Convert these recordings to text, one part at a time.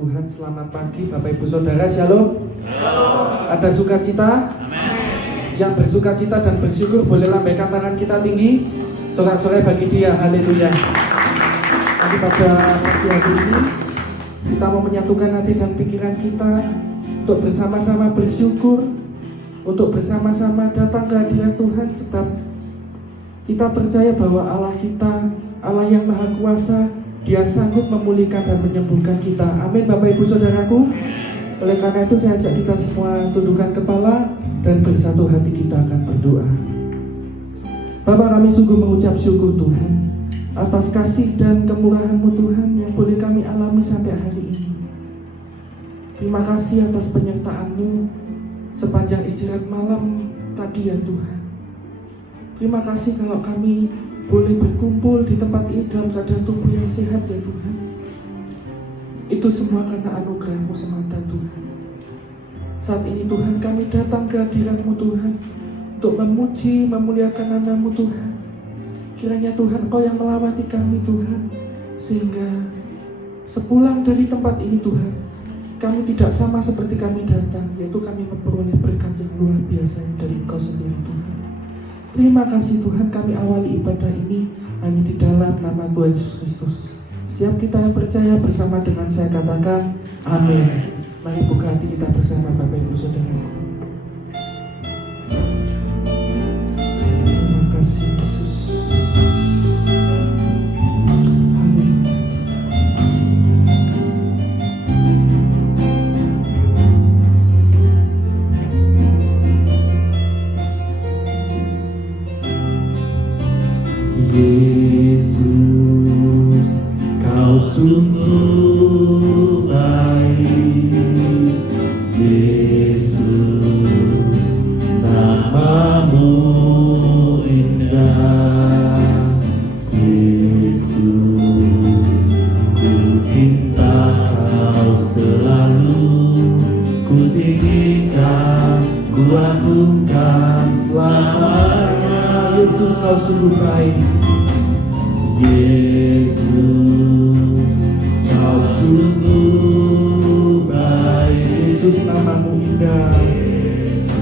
Tuhan. Selamat pagi Bapak Ibu Saudara, Shalom. Ada sukacita? Yang bersukacita dan bersyukur boleh lambaikan tangan kita tinggi, sorak-sorai bagi Dia. Haleluya. Nanti pada pagi hari ini kita mau menyatukan hati dan pikiran kita untuk bersama-sama bersyukur, untuk bersama-sama datang ke hadirat Tuhan, sebab kita percaya bahwa Allah kita, Allah yang Maha Kuasa, Dia sanggup memulihkan dan menyembuhkan kita. Amin Bapak Ibu Saudaraku. Oleh karena itu saya ajak kita semua tundukkan kepala dan bersatu hati kita akan berdoa. Bapa, kami sungguh mengucap syukur Tuhan atas kasih dan kemurahan-Mu Tuhan yang boleh kami alami sampai hari ini. Terima kasih atas penyertaan-Mu sepanjang istirahat malam tadi ya Tuhan. Terima kasih kalau kami boleh berkumpul di tempat ini dalam keadaan tubuh yang sehat ya Tuhan. Itu semua karena anugerah-Mu semata Tuhan. Saat ini Tuhan kami datang ke hadirat-Mu Tuhan untuk memuji, memuliakan nama-Mu Tuhan. Kiranya Tuhan Kau yang melawati kami Tuhan, sehingga sepulang dari tempat ini Tuhan, kami tidak sama seperti kami datang, yaitu kami memperoleh berkat yang luar biasa dari Engkau sendiri Tuhan. Terima kasih Tuhan, kami awali ibadah ini hanya di dalam nama Tuhan Yesus Kristus. Siap kita yang percaya bersama dengan saya katakan amin. Mari buka hati kita bersama Bapak Ibu Saudara. Terima kasih Yesus. Yesus, Kau sungguh baik. Yesus, nama-Mu indah. Yesus, ku cinta Kau selalu. Ku tinggikan, ku agungkan selamanya. Yesus, Kau sungguh baik. Yesus, Kau sungguh baik. Yesus, nama-Mu indah. Yesus,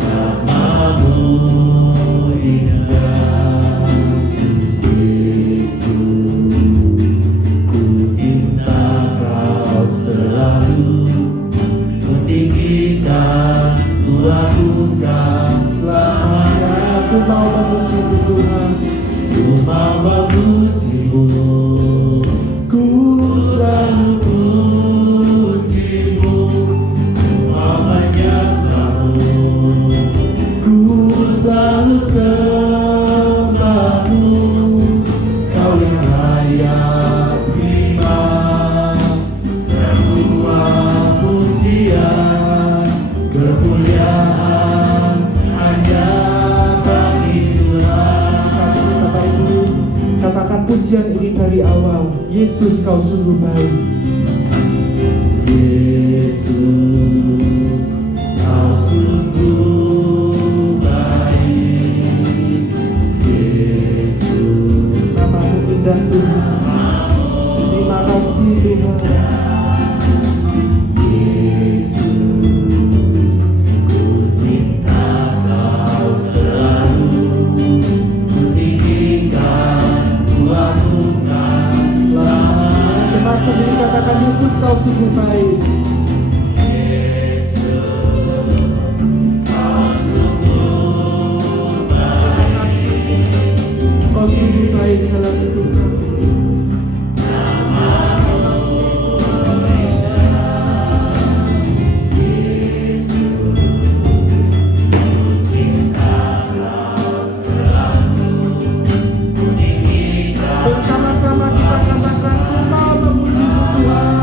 nama-Mu indah. Yesus, ku cinta Kau selalu. Ku tinggikan, ku agungkan selamanya. Aku mau memuji-Mu Tuhan. Ku mau memuji-Mu, ku selalu puji-Mu, ku mau menyembah-Mu, ku selalu sembah-Mu. Kau yang layak terima semua pujian, kemuliaan hanya bagi Tuhan. Bapak Ibu, katakan pujian ini dari awal. Yesus, Kau sungguh baik. Yesus, Kau sungguh baik. Yesus, Nama-Mu indah Tuhan. Terima kasih Tuhan. Yesus, ku cinta Kau selalu. Ku tinggikan, ku agungkan selamanya. Cepat sendiri katakan Yesus, Kau sungguh baik. Kau sungguh baik dalam hidup kami. Bersama-sama kita katakan, ku mau memuji-Mu Tuhan.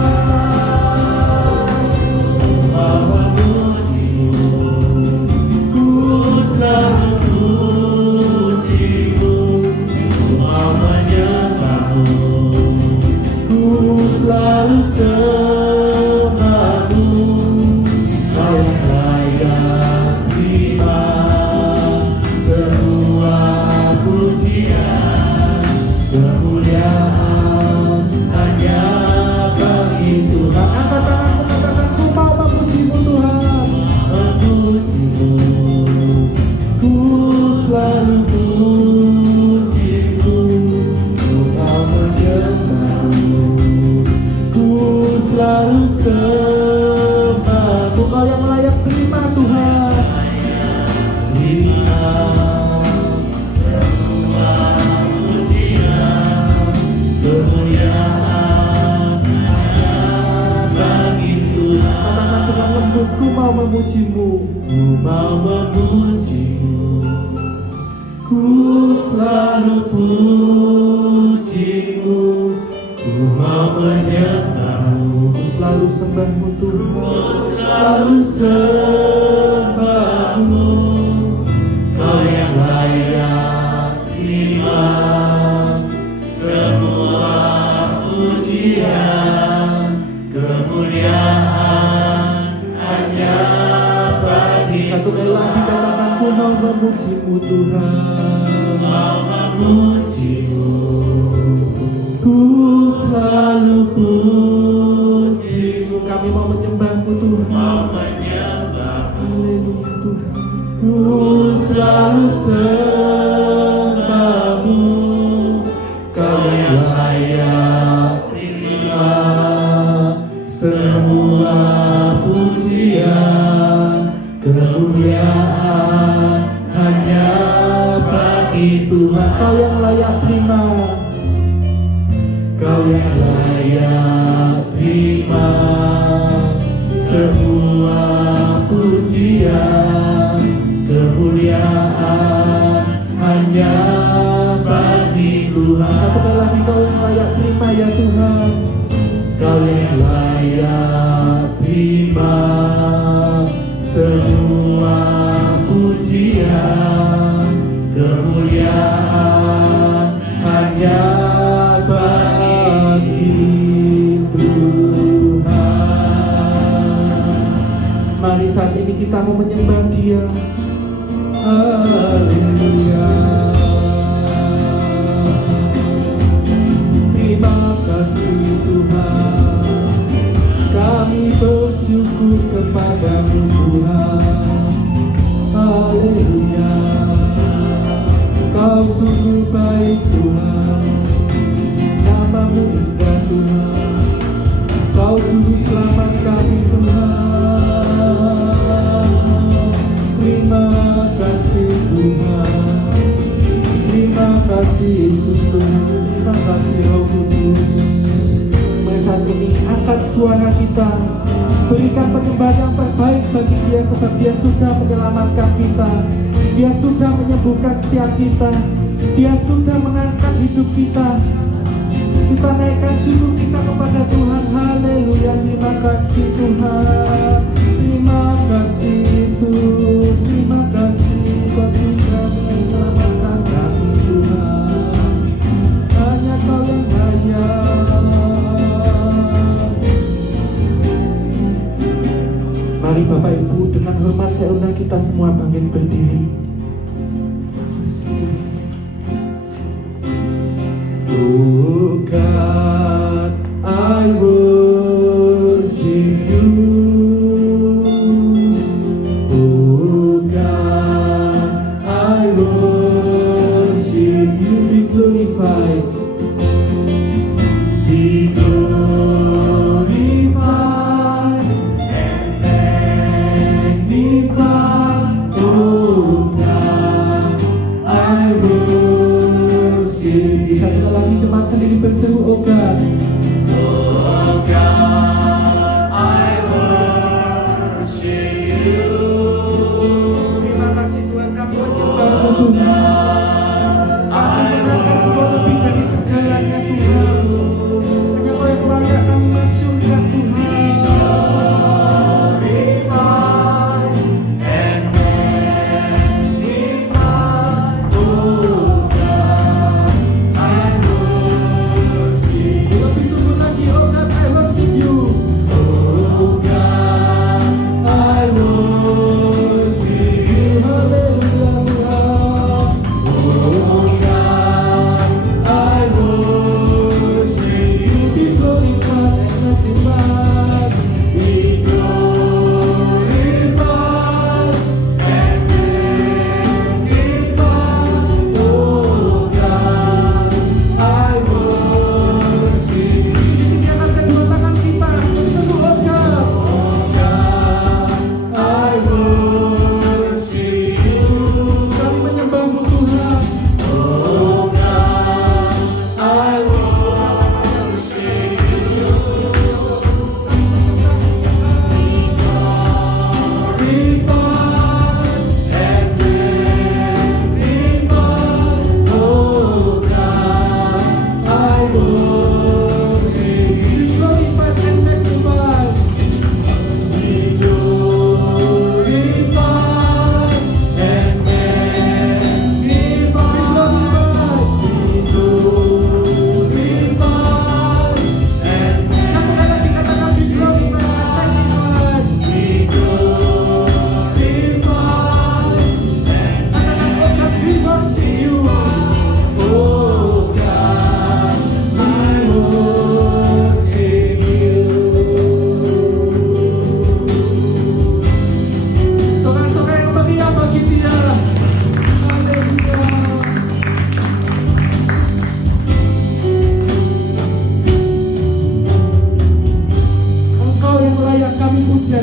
selalu sembah. Engkau yang layak terima Tuhan. Terima semua pujian, kemuliaan bagi Tuhan. Katakan dengan lembut, ku mau memujimu. Ku mau memujimu, ku selalu pujimu, ku mau menyembahmu, Ku selalu sembahmu Tuhan. selalu sembahmu. Kau yang layak terima semua pujian, kemuliaan hanya bagi Satu kali lagi katakan, ku mau memujimu Tuhan. mau memujimu, ku selalu pujimu, Kami mau menyembahmu Tuhan. mau menyembah, Haleluya Tuhan. ku selalu sembahmu. Kau yang layak terima semua pujian, kemuliaan hanya bagi Tuhan. Kau yang layak terima. Kau yang layak terima semua pujian, kemuliaan hanya bagi Tuhan. Satu kali lagi, kau yang layak terima ya Tuhan. Kau yang layak terima semua pujian, kemuliaan hanya bagi Tuhan. Mari saat ini kita mau menyembah Dia. Haleluya. Terima kasih Tuhan, kami bersyukur kepadamu Tuhan. Haleluya. Kau sungguh baik Tuhan, namamu indah Tuhan. Kau sungguh selamat kami Tuhan. Terima kasih Tuhan, terima kasih Yesus Tuhan, terima kasih Roh Kudus. Mari saat ini angkat suara kita, berikan penyembahan yang terbaik bagi Dia, sebab Dia sudah menyelamatkan kita, Dia sudah menyembuhkan setiap kita, Dia sudah mengangkat hidup kita. Kita naikkan syukur kita kepada Tuhan. Haleluya. Terima kasih Tuhan, terima kasih Yesus, terima kasih Kau sudah menyelamatkan kami Tuhan. Hanya Kau yang layak. Mari Bapak Ibu, dengan hormat saya undang kita semua bangkit berdiri. Oh God, I worship you. Oh God, I worship you. Be glorified, be glorified and magnified. Oh God, I worship you. Satu kali lagi jemaat sendiri berseru, oh God. Oh God, I worship you. Terima kasih Tuhan, kami menyembah-Mu Tuhan. Kami mengangkat Engkau lebih dari segalanya Tuhan. Hanya Kau yang layak kami masyurkan Tuhan. Glorified and magnified. Oh God, I worship you. Lebih sungguh lagi, oh God, I worship you. Oh God, I worship you. Haleluya Tuhan. Oh God, I worship you. Be glorified and magnified. Be glorified and magnified. Oh God, I worship you. Tinggikan kedua tangan kita,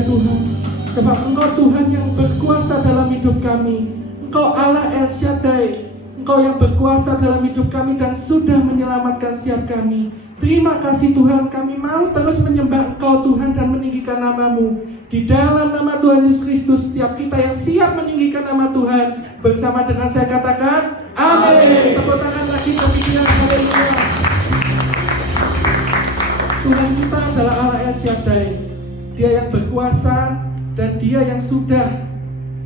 Tuhan. Sebab Engkau Tuhan yang berkuasa dalam hidup kami. Engkau Allah El Shaddai. Engkau yang berkuasa dalam hidup kami dan sudah menyelamatkan setiap kami. Terima kasih Tuhan, kami mau terus menyembah Engkau Tuhan dan meninggikan nama-Mu. Di dalam nama Tuhan Yesus Kristus, setiap kita yang siap meninggikan nama Tuhan, bersama dengan saya katakan, amin. Tepuk tangan lagi bagi dia, haleluya. Tuhan kita adalah Allah El Shaddai. Dia yang berkuasa dan Dia yang sudah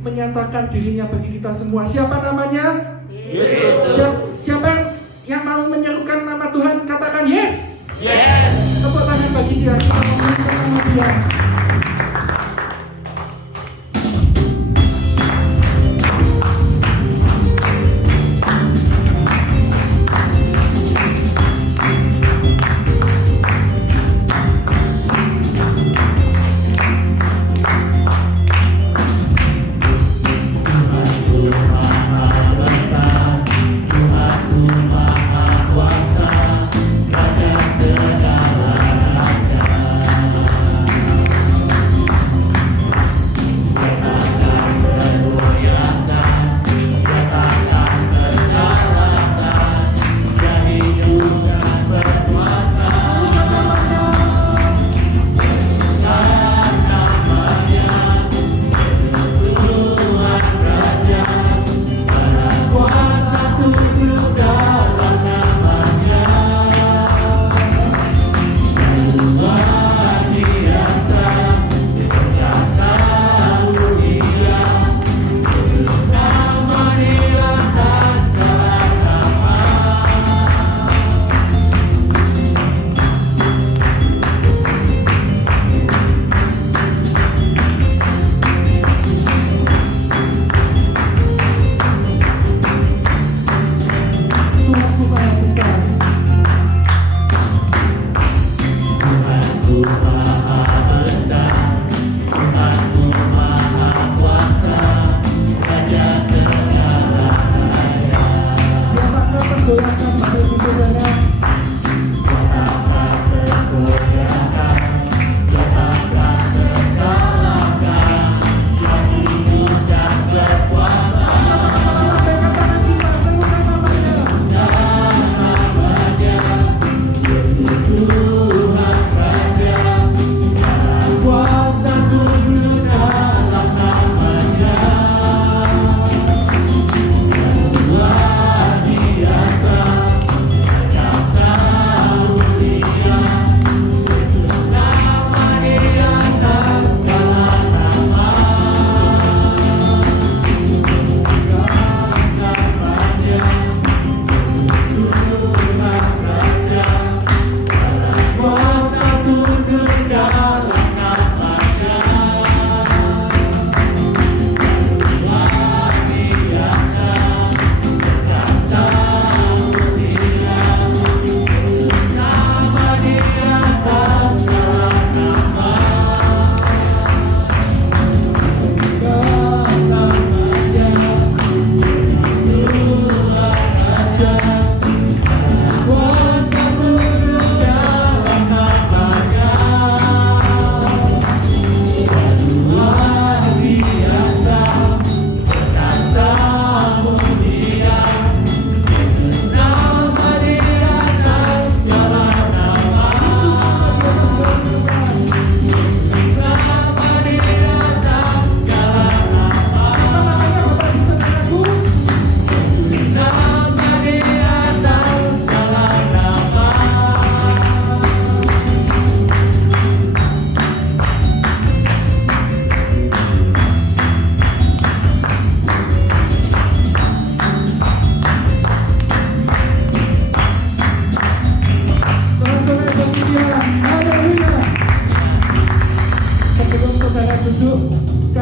menyatakan dirinya bagi kita semua. Siapa namanya? Yesus. Siapa yang mau menyerukan nama Tuhan? Katakan yes. Yes. Tepuk tangan bagi Dia. Kita memuliakan nama Dia.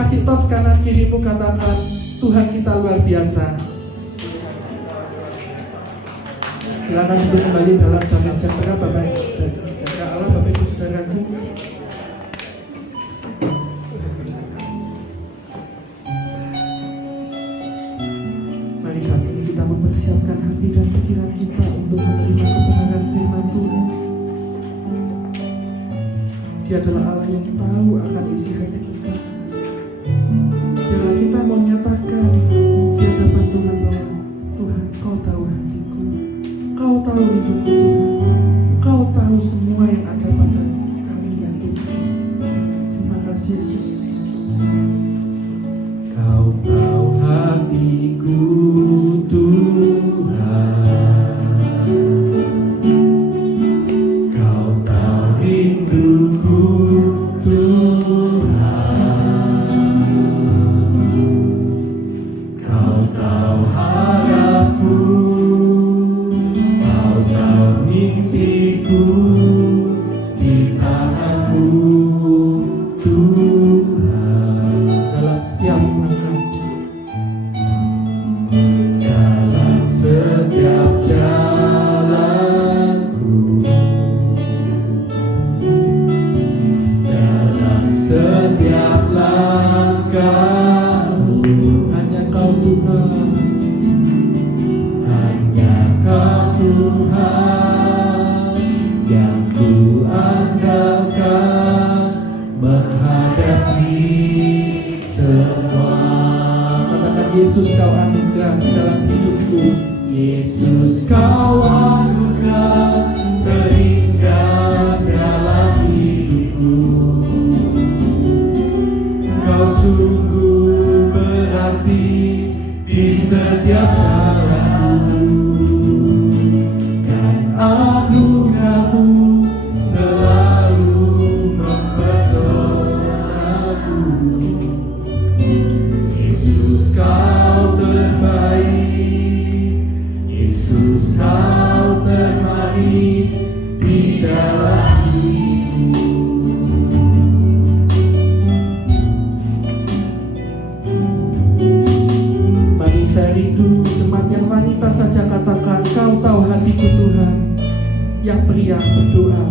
kasih tos kanan kirimu, katakan Tuhan kita luar biasa. Silakan untuk kembali dalam damai sejahtera Bapak dan sejahtera Allah Bapak Ibu Saudaraku. Mari saat ini kita mempersiapkan hati dan pikiran kita untuk menerima kebenaran firman Tuhan. Dia adalah Allah yang tahu akan isi hati kita. Biarlah kita mau nyatakan di hadapan Tuhan bahwa Tuhan, Kau tahu hatiku, Kau tahu hidupku Tuhan, Kau tahu semua yang ada pada kami ya Tuhan. Terima kasih Yesus. Kau tahu hatiku Tuhan, Kau tahu rinduku Tuhan, Kau tahu harapku, Kau tahu mimpiku di tanganmu Tuhan. Dalam setiap langkah, Dalam setiap jalanku, dalam setiap langkahku, hanya Kau Tuhan, hanya Kau Tuhan yang ku andalkan menghadapi semua. katakan Yesus Kau anugerah dalam hidupku. Yesus, Kau anugerah terindah dalam hidupku. Kau sungguh berarti di setiap jalanku, dan anugerah-Mu selalu mempesonaku. Yesus, Kau terbaik, Yesus, Kau termanis di dalam hidupku. Mari saya rindu jemaat yang wanita saja katakan, Kau tahu hatiku Tuhan. Yang pria berdoa,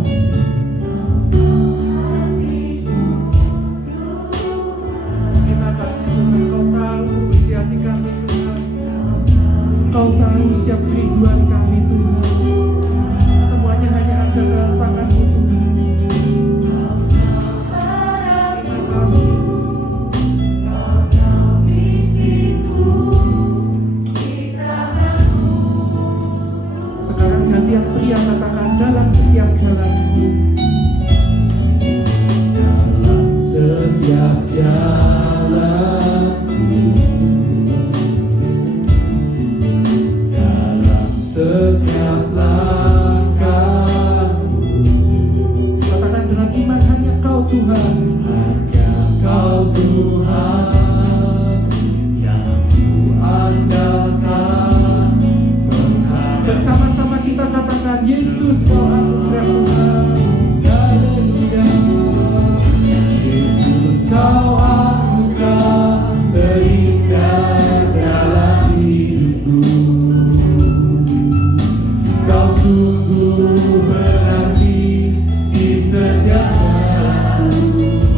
terima kasih Tuhan, Kau tahu isi hati kami Tuhan. Kau tahu setiap kerinduan kami Tuhan. Semuanya hanya ada dalam tangan-Mu Tuhan. Terima kasih. Sekarang ganti yang pria katakan, dalam setiap jalanku. Dalam setiap jalanku, dalam setiap langkahku, Katakan dengan iman, hanya Kau Tuhan. hanya Kau Tuhan yang ku andalkan menghadapi. Bersama-sama kita katakan, Yesus Kau anugerah Tuhan. Haleluya. Yesus, Kau anugerah terindah dalam hidupku. Kau sungguh berarti di setiap jalanku,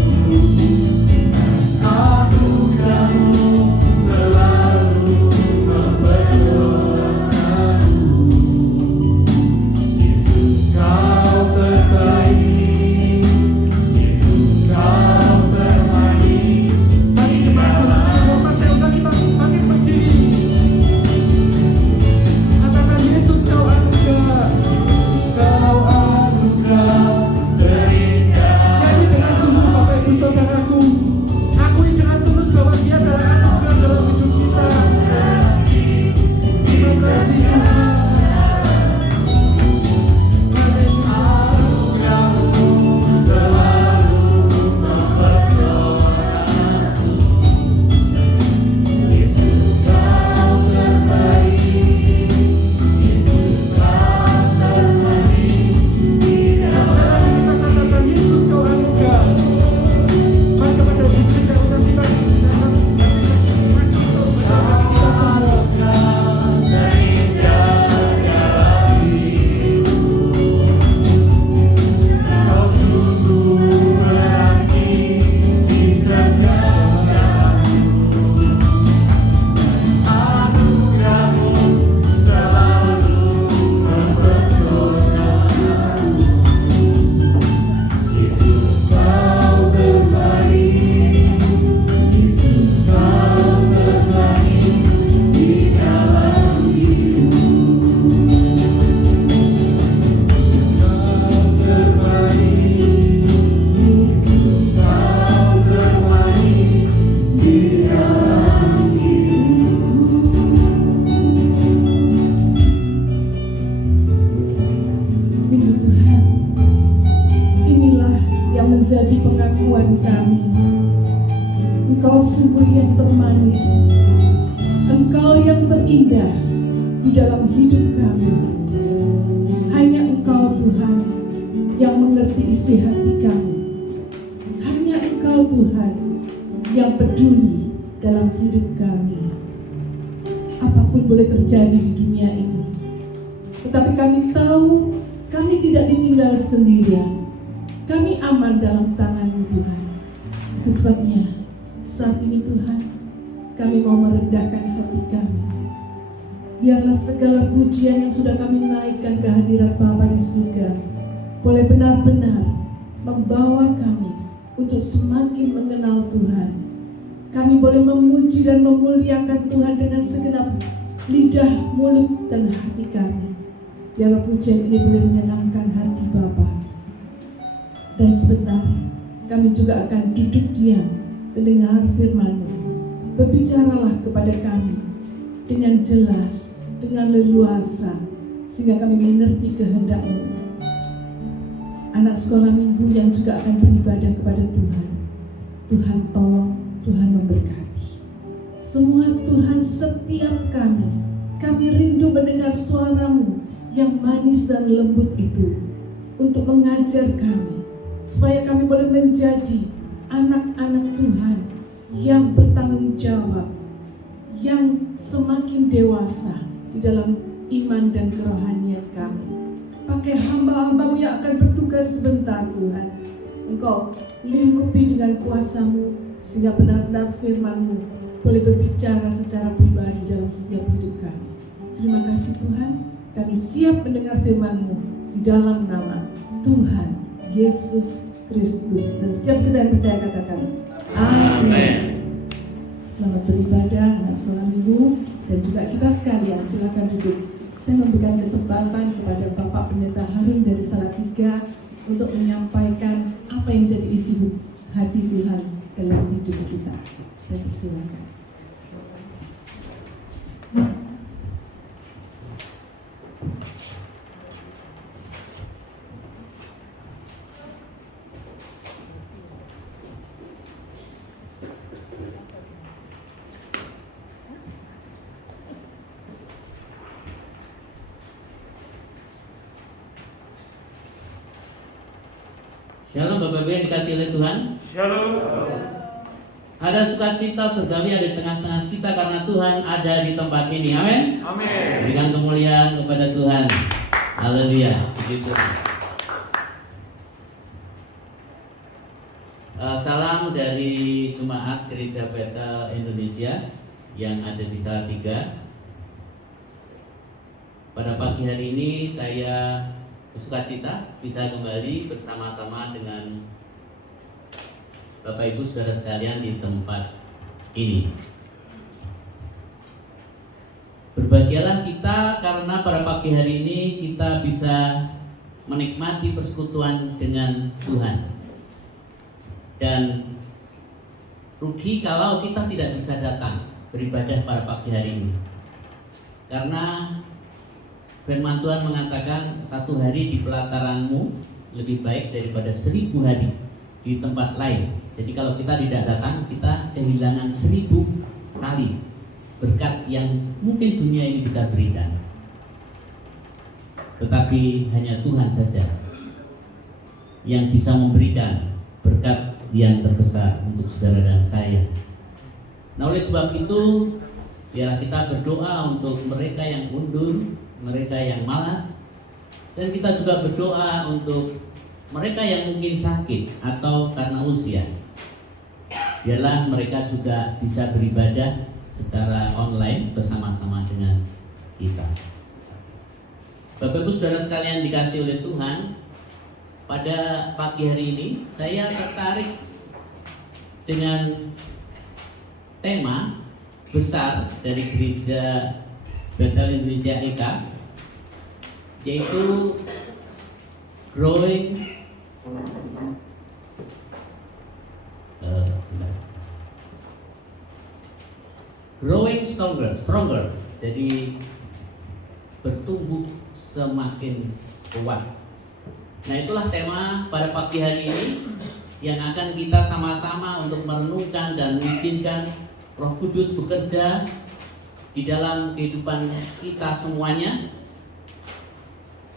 menjadi pengakuan kami. Engkau sungguh yang termanis, Engkau yang terindah di dalam hidup kami. Hanya Engkau Tuhan yang mengerti isi hati kami. Hanya Engkau Tuhan yang peduli dalam hidup kami. Apapun boleh terjadi di dunia ini, tetapi kami tahu kami tidak ditinggal sendirian. Kami aman dalam tangan-Mu Tuhan. Itu sebabnya saat ini Tuhan, kami mau merendahkan hati kami. Biarlah segala pujian yang sudah kami naikkan ke hadirat Bapa di surga boleh benar-benar membawa kami untuk semakin mengenal Tuhan. Kami boleh memuji dan memuliakan Tuhan dengan segenap lidah, mulut, dan hati kami. Biarlah pujian ini boleh menyenangkan hati Bapa. Dan sebentar kami juga akan duduk diam mendengar firman-Mu. Berbicaralah kepada kami dengan jelas, dengan leluasa, sehingga kami mengerti kehendak-Mu. Anak sekolah minggu yang juga akan beribadah kepada Tuhan, Tuhan tolong, Tuhan memberkati. Semua Tuhan, setiap kami rindu mendengar suara-Mu yang manis dan lembut itu untuk mengajar kami, supaya kami boleh menjadi anak-anak Tuhan yang bertanggung jawab, yang semakin dewasa di dalam iman dan kerohanian kami. Pakai hamba-hamba-Mu yang akan bertugas sebentar Tuhan. Engkau lingkupi dengan kuasa-Mu, sehingga benar-benar firman-Mu boleh berbicara secara pribadi dalam setiap hidup kami. Terima kasih Tuhan, kami siap mendengar firman-Mu di dalam nama Tuhan Yesus Kristus. Dan setiap kita yang percaya katakan amin. Selamat beribadah anak sekolah minggu, dan juga kita sekalian silakan duduk. Saya memberikan kesempatan kepada Bapak Pendeta Harun dari Salatiga untuk menyampaikan apa yang jadi isi hati Tuhan dalam hidup kita. Saya persilakan. Shalom Bapak Ibu yang dikasihi oleh Tuhan. Shalom. Ada sukacita surgawi ada di tengah-tengah kita karena Tuhan ada di tempat ini. Amin. Amin. Berikan kemuliaan kepada Tuhan. Haleluya. Begitu. Salam dari Jemaat Gereja Bethel Indonesia yang ada di Salatiga. Pada pagi hari ini saya bersukacita bisa kembali bersama-sama dengan Bapak Ibu Saudara sekalian di tempat ini. Berbahagialah kita karena pada pagi hari ini kita bisa menikmati persekutuan dengan Tuhan. Dan rugi kalau kita tidak bisa datang beribadah pada pagi hari ini. Karena firman Tuhan mengatakan 1 hari di pelataranmu lebih baik daripada 1000 hari di tempat lain. Jadi kalau kita tidak datang, kita kehilangan 1000 kali berkat yang mungkin dunia ini bisa berikan. Tetapi hanya Tuhan saja yang bisa memberikan berkat yang terbesar untuk saudara dan saya. Nah, oleh sebab itu, biarlah kita berdoa untuk mereka yang mundur, mereka yang malas, dan kita juga berdoa untuk mereka yang mungkin sakit atau karena usia. Biarlah mereka juga bisa beribadah secara online bersama-sama dengan kita. Bapak Ibu Saudara sekalian dikasihi oleh Tuhan, pada pagi hari ini saya tertarik dengan tema besar dari Gereja Bethel Indonesia Eka, yaitu growing stronger. Jadi bertumbuh semakin kuat. Nah, itulah tema pada pagi hari ini. yang akan kita sama-sama untuk merenungkan dan mengizinkan Roh Kudus bekerja di dalam kehidupan kita semuanya,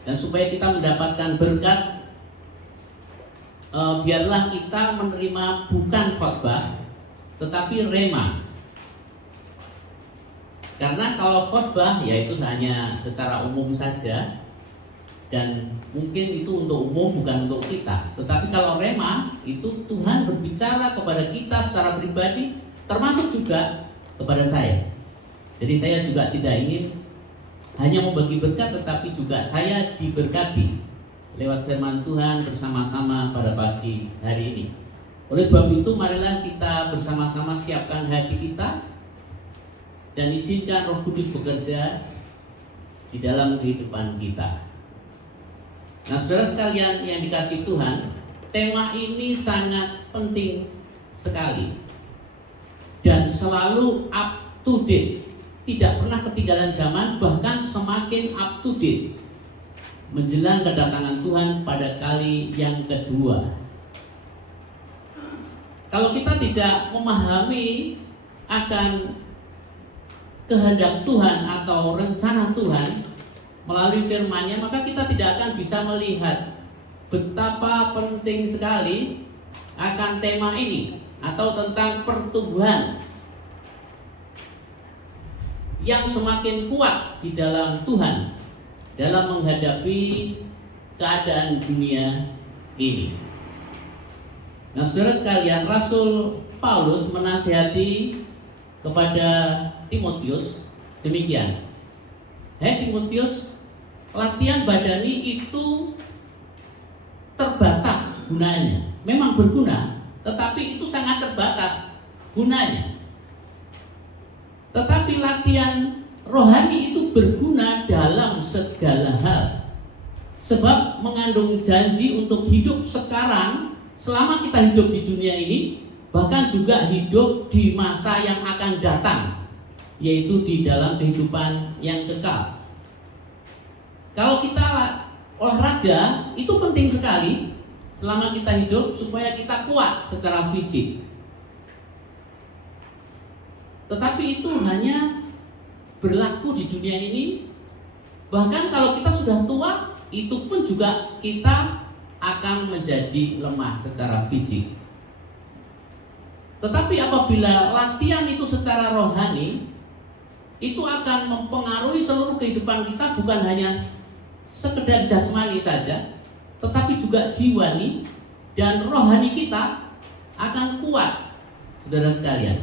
dan supaya kita mendapatkan berkat, biarlah kita menerima bukan khotbah tetapi rema. Karena kalau khotbah ya itu hanya secara umum saja, dan mungkin itu untuk umum bukan untuk kita. Tetapi kalau rema itu Tuhan berbicara kepada kita secara pribadi, termasuk juga kepada saya. Jadi saya juga tidak ingin hanya membagi berkat, tetapi juga saya diberkati lewat firman Tuhan bersama-sama pada pagi hari ini. Oleh sebab itu marilah kita bersama-sama siapkan hati kita dan izinkan Roh Kudus bekerja di dalam kehidupan kita. Nah, saudara sekalian yang dikasihi Tuhan, tema ini sangat penting sekali dan selalu up to date, tidak pernah ketinggalan zaman, bahkan semakin up to date menjelang kedatangan Tuhan pada kali yang kedua. Kalau kita tidak memahami akan kehendak Tuhan atau rencana Tuhan melalui firman-Nya, maka kita tidak akan bisa melihat betapa penting sekali akan tema ini atau tentang pertumbuhan yang semakin kuat di dalam Tuhan dalam menghadapi keadaan dunia ini. Nah, saudara sekalian, Rasul Paulus menasihati kepada Timotius demikian. Hai Timotius, latihan badani itu terbatas gunanya. Memang berguna, tetapi itu sangat terbatas gunanya. Tetapi latihan rohani itu berguna dalam segala hal, sebab mengandung janji untuk hidup sekarang selama kita hidup di dunia ini, bahkan juga hidup di masa yang akan datang, yaitu di dalam kehidupan yang kekal. Kalau kita olahraga itu penting sekali selama kita hidup supaya kita kuat secara fisik. Tetapi itu hanya berlaku di dunia ini. Bahkan kalau kita sudah tua, itu pun juga kita akan menjadi lemah secara fisik. Tetapi apabila latihan itu secara rohani, itu akan mempengaruhi seluruh kehidupan kita, bukan hanya sekedar jasmani saja, tetapi juga jiwani dan rohani kita akan kuat, saudara sekalian.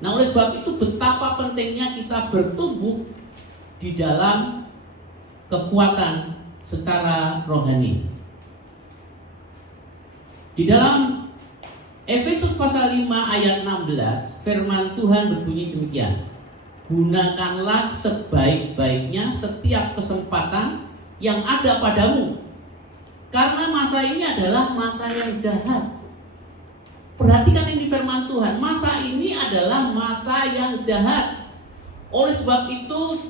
Nah, oleh sebab itu betapa pentingnya kita bertumbuh di dalam kekuatan secara rohani. Di dalam Efesus pasal 5 ayat 16, firman Tuhan berbunyi demikian: gunakanlah sebaik-baiknya setiap kesempatan yang ada padamu, karena masa ini adalah masa yang jahat. Perhatikan ini firman Tuhan, masa ini adalah masa yang jahat. Oleh sebab itu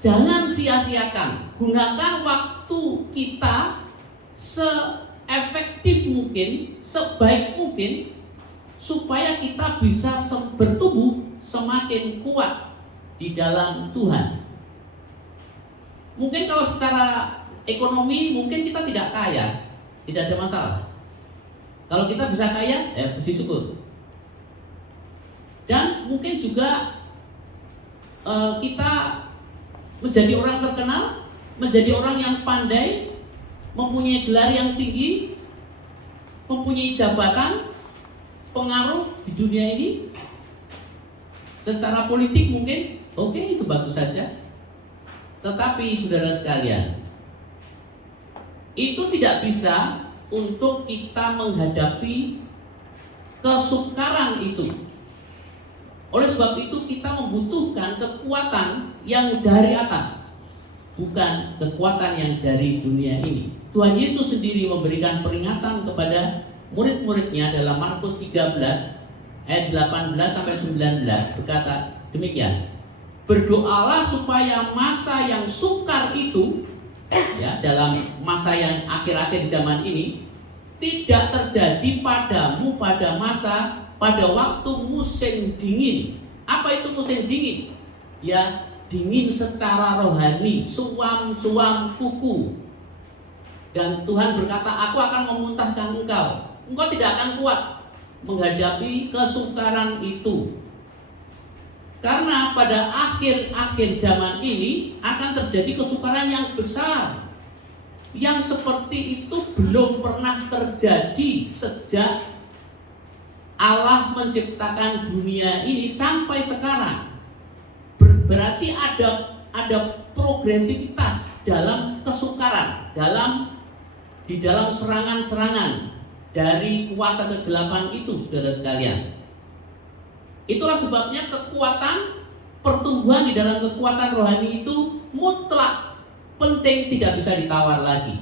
jangan sia-siakan, gunakan waktu kita seefektif mungkin, sebaik mungkin, supaya kita bisa bertumbuh semakin kuat di dalam Tuhan. Mungkin kalau secara ekonomi mungkin kita tidak kaya, tidak ada masalah. Kalau kita bisa kaya, ya puji syukur. Dan mungkin juga kita menjadi orang terkenal, menjadi orang yang pandai, mempunyai gelar yang tinggi, mempunyai jabatan, pengaruh di dunia ini. Secara politik mungkin, oke, itu bagus saja. Tetapi saudara sekalian, itu tidak bisa untuk kita menghadapi kesukaran itu. Oleh sebab itu kita membutuhkan kekuatan yang dari atas, bukan kekuatan yang dari dunia ini. Tuhan Yesus sendiri memberikan peringatan kepada murid-muridnya dalam Markus 13 ayat 18 sampai 19, berkata demikian: berdoalah supaya masa yang sukar itu, ya, dalam masa yang akhir-akhir di zaman ini, tidak terjadi padamu pada waktu musim dingin. Apa itu musim dingin? Ya, dingin secara rohani, suam-suam kuku. Dan Tuhan berkata, aku akan memuntahkan engkau. Engkau tidak akan kuat menghadapi kesukaran itu. Karena pada akhir-akhir zaman ini akan terjadi kesukaran yang besar, yang seperti itu belum pernah terjadi sejak Allah menciptakan dunia ini sampai sekarang. Berarti ada progresivitas dalam kesukaran, di dalam serangan-serangan dari kuasa kegelapan itu, saudara sekalian. Itulah sebabnya kekuatan pertumbuhan di dalam kekuatan rohani itu mutlak penting, tidak bisa ditawar lagi.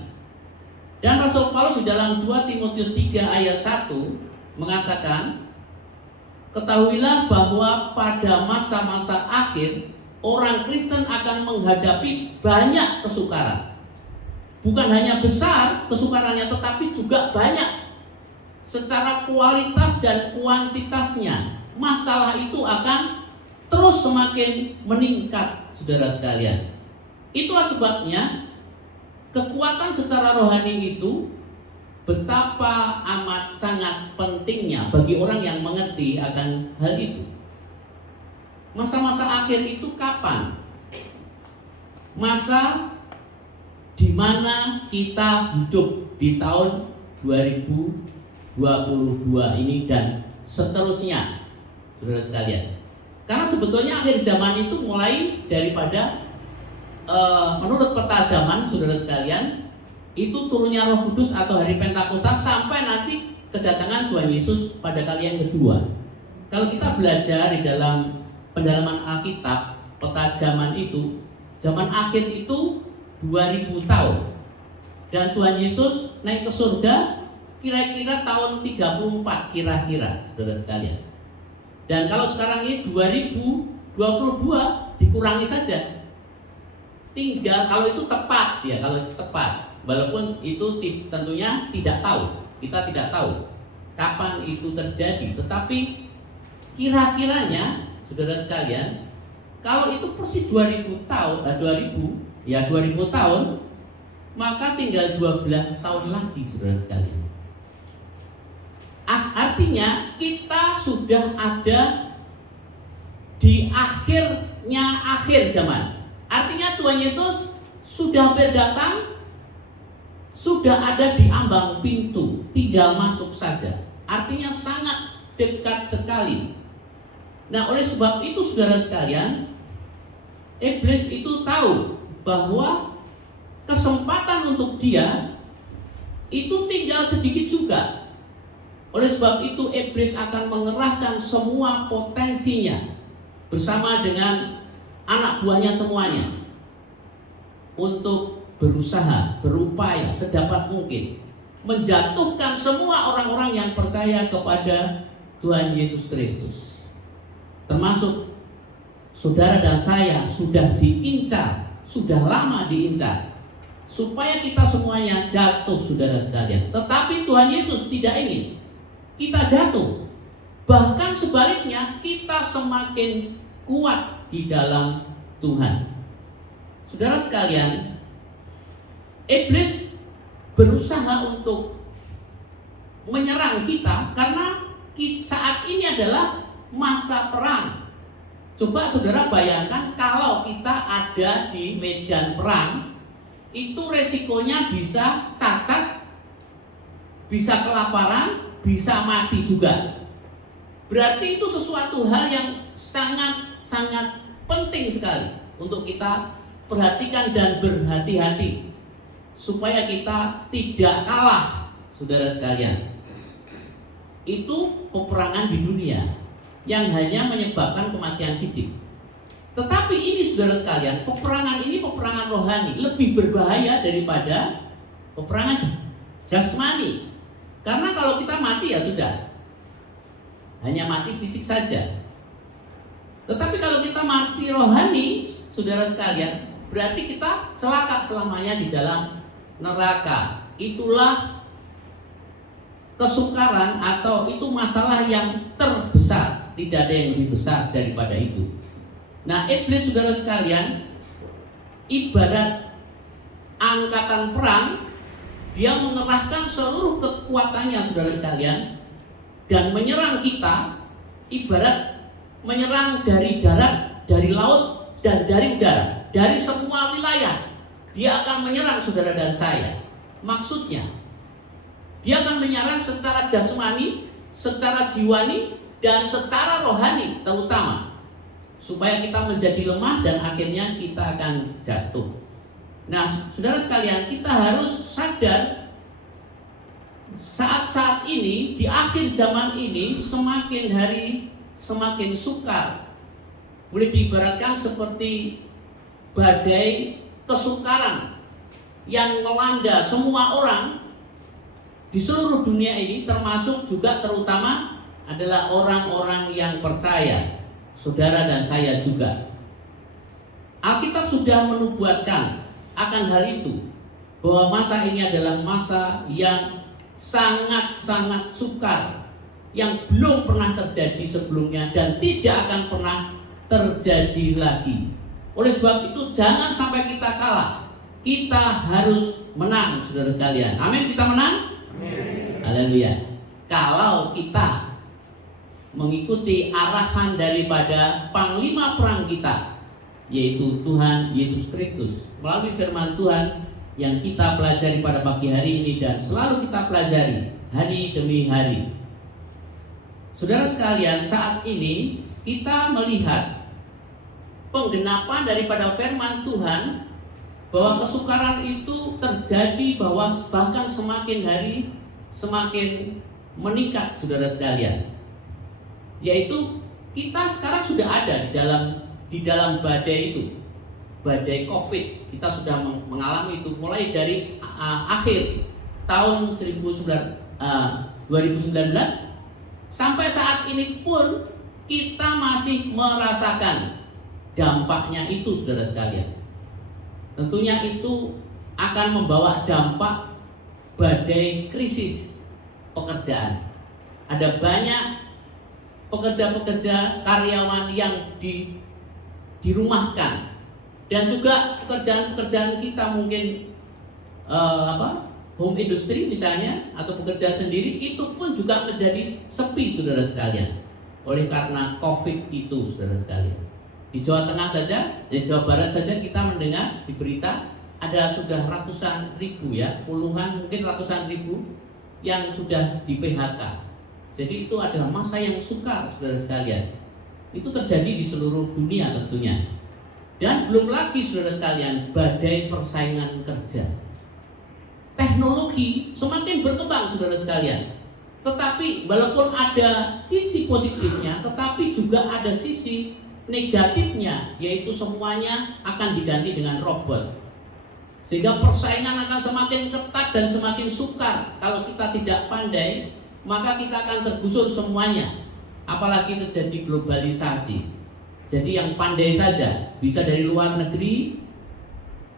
Dan Rasul Paulus di dalam 2 Timotius 3 ayat 1 mengatakan, ketahuilah bahwa pada masa-masa akhir orang Kristen akan menghadapi banyak kesukaran. Bukan hanya besar kesukarannya, tetapi juga banyak secara kualitas dan kuantitasnya. Masalah itu akan terus semakin meningkat, saudara sekalian. Itulah sebabnya kekuatan secara rohani itu betapa amat sangat pentingnya bagi orang yang mengerti akan hal itu. Masa-masa akhir itu kapan? Masa di mana kita hidup di tahun 2022 ini dan seterusnya, saudara sekalian. Karena sebetulnya akhir zaman itu mulai daripada menurut peta zaman, saudara sekalian, itu turunnya Roh Kudus atau hari Pentakosta sampai nanti kedatangan Tuhan Yesus pada kali yang kedua. Kalau kita belajar di dalam pendalaman Alkitab, peta zaman itu, zaman akhir itu 2000 tahun. Dan Tuhan Yesus naik ke surga kira-kira tahun 34 kira-kira, saudara sekalian. Dan kalau sekarang ini 2022 dikurangi saja. Tinggal kalau itu tepat ya, kalau itu tepat. Walaupun itu tentunya tidak tahu. Kita tidak tahu kapan itu terjadi, tetapi kira-kiranya saudara sekalian, kalau itu persis 2000 tahun, 2000 tahun, maka tinggal 12 tahun lagi, saudara sekalian. Artinya kita sudah ada di akhirnya akhir zaman. Artinya Tuhan Yesus sudah hampir datang, sudah ada di ambang pintu, tinggal masuk saja. Artinya sangat dekat sekali. Nah, oleh sebab itu saudara sekalian, iblis itu tahu bahwa kesempatan untuk dia itu tinggal sedikit juga. Oleh sebab itu iblis akan mengerahkan semua potensinya bersama dengan anak buahnya semuanya untuk berusaha, berupaya sedapat mungkin menjatuhkan semua orang-orang yang percaya kepada Tuhan Yesus Kristus. Termasuk saudara dan saya sudah diincar, sudah lama diincar, supaya kita semuanya jatuh, saudara sekalian. Tetapi Tuhan Yesus tidak ingin kita jatuh. Bahkan sebaliknya, kita semakin kuat di dalam Tuhan. Saudara sekalian, iblis berusaha untuk menyerang kita karena saat ini adalah masa perang. Coba saudara bayangkan kalau kita ada di medan perang, itu resikonya bisa cacat, bisa kelaparan, bisa mati juga. Berarti itu sesuatu hal yang sangat-sangat penting sekali untuk kita perhatikan dan berhati-hati supaya kita tidak kalah, saudara sekalian. Itu peperangan di dunia yang hanya menyebabkan kematian fisik. Tetapi ini saudara sekalian, peperangan ini peperangan rohani, lebih berbahaya daripada peperangan jasmani. Karena kalau kita mati ya sudah, hanya mati fisik saja. Tetapi kalau kita mati rohani, saudara sekalian, berarti kita celaka selamanya di dalam neraka. Itulah kesukaran atau itu masalah yang terbesar, tidak ada yang lebih besar daripada itu. Nah, iblis, saudara sekalian, ibarat angkatan perang, dia mengerahkan seluruh kekuatannya, saudara sekalian, dan menyerang kita, ibarat menyerang dari darat, dari laut, dan dari udara, dari semua wilayah. Dia akan menyerang saudara dan saya. Maksudnya, dia akan menyerang secara jasmani, secara jiwani, dan secara rohani terutama, supaya kita menjadi lemah dan akhirnya kita akan jatuh. Nah, saudara sekalian, kita harus sadar saat-saat ini, di akhir zaman ini, semakin hari semakin sukar. Boleh diibaratkan seperti badai kesukaran yang melanda semua orang di seluruh dunia ini, termasuk juga terutama adalah orang-orang yang percaya, saudara dan saya juga. Alkitab sudah menubuatkan akan hal itu, bahwa masa ini adalah masa yang sangat-sangat sukar, yang belum pernah terjadi sebelumnya dan tidak akan pernah terjadi lagi. Oleh sebab itu, jangan sampai kita kalah. Kita harus menang, saudara sekalian. Amin, kita menang? Haleluya. Kalau kita mengikuti arahan daripada panglima perang kita, yaitu Tuhan Yesus Kristus, melalui firman Tuhan yang kita pelajari pada pagi hari ini dan selalu kita pelajari hari demi hari. Saudara sekalian, saat ini kita melihat penggenapan daripada firman Tuhan, bahwa kesukaran itu terjadi, bahwa bahkan semakin hari semakin meningkat, saudara sekalian. Yaitu kita sekarang sudah ada di dalam badai itu, badai COVID. Kita sudah mengalami itu mulai dari akhir tahun 2019 sampai saat ini pun kita masih merasakan dampaknya itu, saudara sekalian. Tentunya itu akan membawa dampak badai krisis pekerjaan. Ada banyak pekerja-pekerja karyawan yang dirumahkan, dan juga pekerjaan-pekerjaan kita mungkin home industry misalnya, atau pekerja sendiri, itu pun juga menjadi sepi, saudara sekalian, oleh karena COVID itu, saudara sekalian. Di Jawa Tengah saja, di Jawa Barat saja kita mendengar di berita ada sudah ratusan ribu, ya, puluhan mungkin ratusan ribu yang sudah di PHK. Jadi itu adalah masa yang sukar, saudara sekalian. Itu terjadi di seluruh dunia tentunya. Dan belum lagi, saudara sekalian, badai persaingan kerja. Teknologi semakin berkembang, saudara sekalian. Tetapi walaupun ada sisi positifnya, tetapi juga ada sisi negatifnya, yaitu semuanya akan diganti dengan robot. Sehingga persaingan akan semakin ketat dan semakin sukar. Kalau kita tidak pandai, maka kita akan tergusur semuanya. Apalagi terjadi globalisasi. Jadi yang pandai saja, bisa dari luar negeri,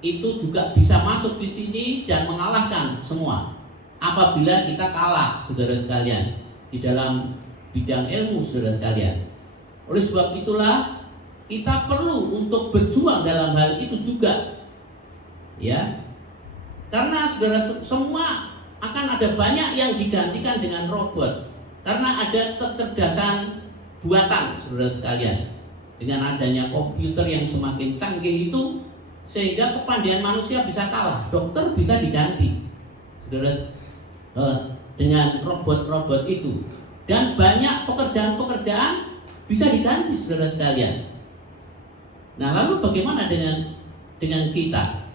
itu juga bisa masuk di sini dan mengalahkan semua. Apabila kita kalah, saudara sekalian, di dalam bidang ilmu, saudara sekalian. Oleh sebab itulah kita perlu untuk berjuang dalam hal itu juga, ya. Karena saudara, semua akan ada banyak yang digantikan dengan robot, karena ada kecerdasan buatan, saudara sekalian. Dengan adanya komputer yang semakin canggih itu, sehingga kepandaian manusia bisa kalah, dokter bisa diganti, saudara, dengan robot-robot itu, dan banyak pekerjaan-pekerjaan bisa diganti, saudara sekalian. Nah, lalu bagaimana dengan kita?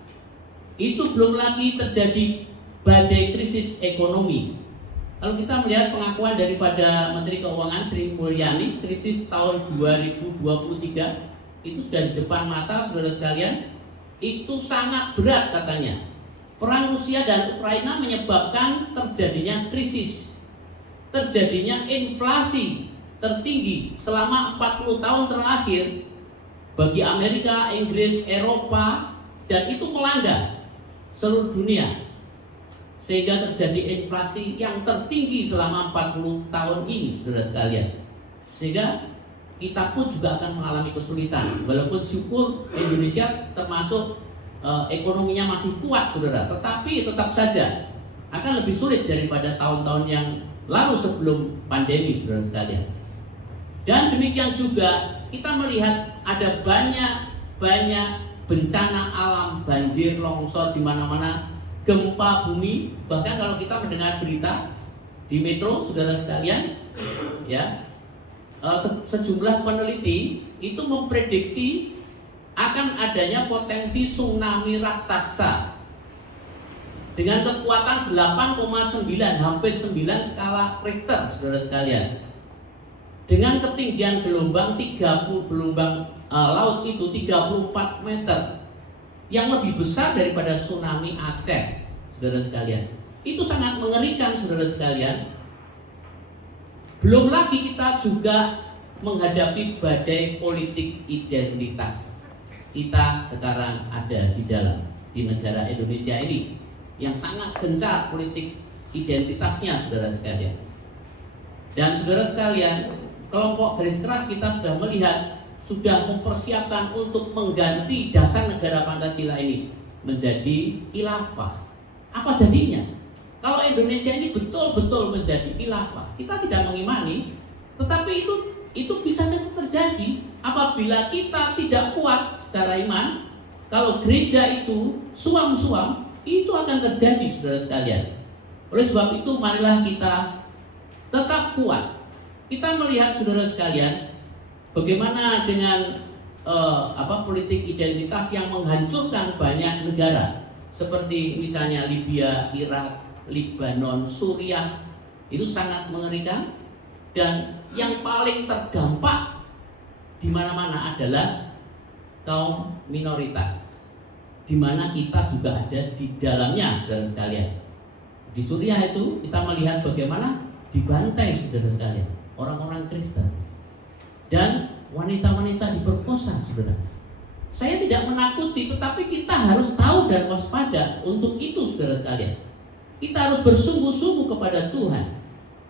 Itu belum lagi terjadi badai krisis ekonomi. Kalau kita melihat pengakuan daripada Menteri Keuangan Sri Mulyani, krisis tahun 2023 itu sudah di depan mata, saudara sekalian. Itu sangat berat katanya. Perang Rusia dan Ukraina menyebabkan terjadinya krisis, terjadinya inflasi tertinggi selama 40 tahun terakhir bagi Amerika, Inggris, Eropa, dan itu melanda seluruh dunia. sehingga terjadi inflasi yang tertinggi selama 40 tahun ini, saudara sekalian. Sehingga kita pun juga akan mengalami kesulitan. Walaupun syukur Indonesia termasuk ekonominya masih kuat, saudara, tetapi tetap saja akan lebih sulit daripada tahun-tahun yang lalu sebelum pandemi, saudara sekalian. Dan demikian juga kita melihat ada banyak bencana alam, banjir, longsor di mana-mana, gempa bumi. Bahkan kalau kita mendengar berita di metro, saudara sekalian, ya, sejumlah peneliti itu memprediksi akan adanya potensi tsunami raksasa dengan kekuatan 8,9, hampir 9 skala Richter, saudara sekalian. Dengan ketinggian gelombang laut itu 34 meter, yang lebih besar daripada tsunami Aceh, saudara sekalian. Itu sangat mengerikan, saudara sekalian. Belum lagi kita juga menghadapi badai politik identitas. Kita sekarang ada di negara Indonesia ini yang sangat gencar politik identitasnya, saudara sekalian. Dan saudara sekalian, kelompok garis keras kita sudah melihat, sudah mempersiapkan untuk mengganti dasar negara Pancasila ini menjadi khilafah. Apa jadinya? Kalau Indonesia ini betul-betul menjadi khilafah, kita tidak mengimani, tetapi itu bisa saja terjadi apabila kita tidak kuat secara iman. Kalau gereja itu suam-suam, itu akan terjadi, saudara sekalian. Oleh sebab itu, marilah kita tetap kuat. Kita melihat, saudara sekalian, bagaimana dengan politik identitas yang menghancurkan banyak negara, seperti misalnya Libya, Irak, Lebanon, Suriah. Itu sangat mengerikan. Dan yang paling terdampak di mana-mana adalah kaum minoritas, di mana kita juga ada di dalamnya, saudara sekalian. Di Suriah itu kita melihat bagaimana dibantai, saudara sekalian, orang-orang Kristen, dan wanita-wanita diperkosa, saudara. Saya tidak menakuti, tetapi kita harus tahu dan waspada untuk itu, saudara sekalian. Kita harus bersungguh-sungguh kepada Tuhan.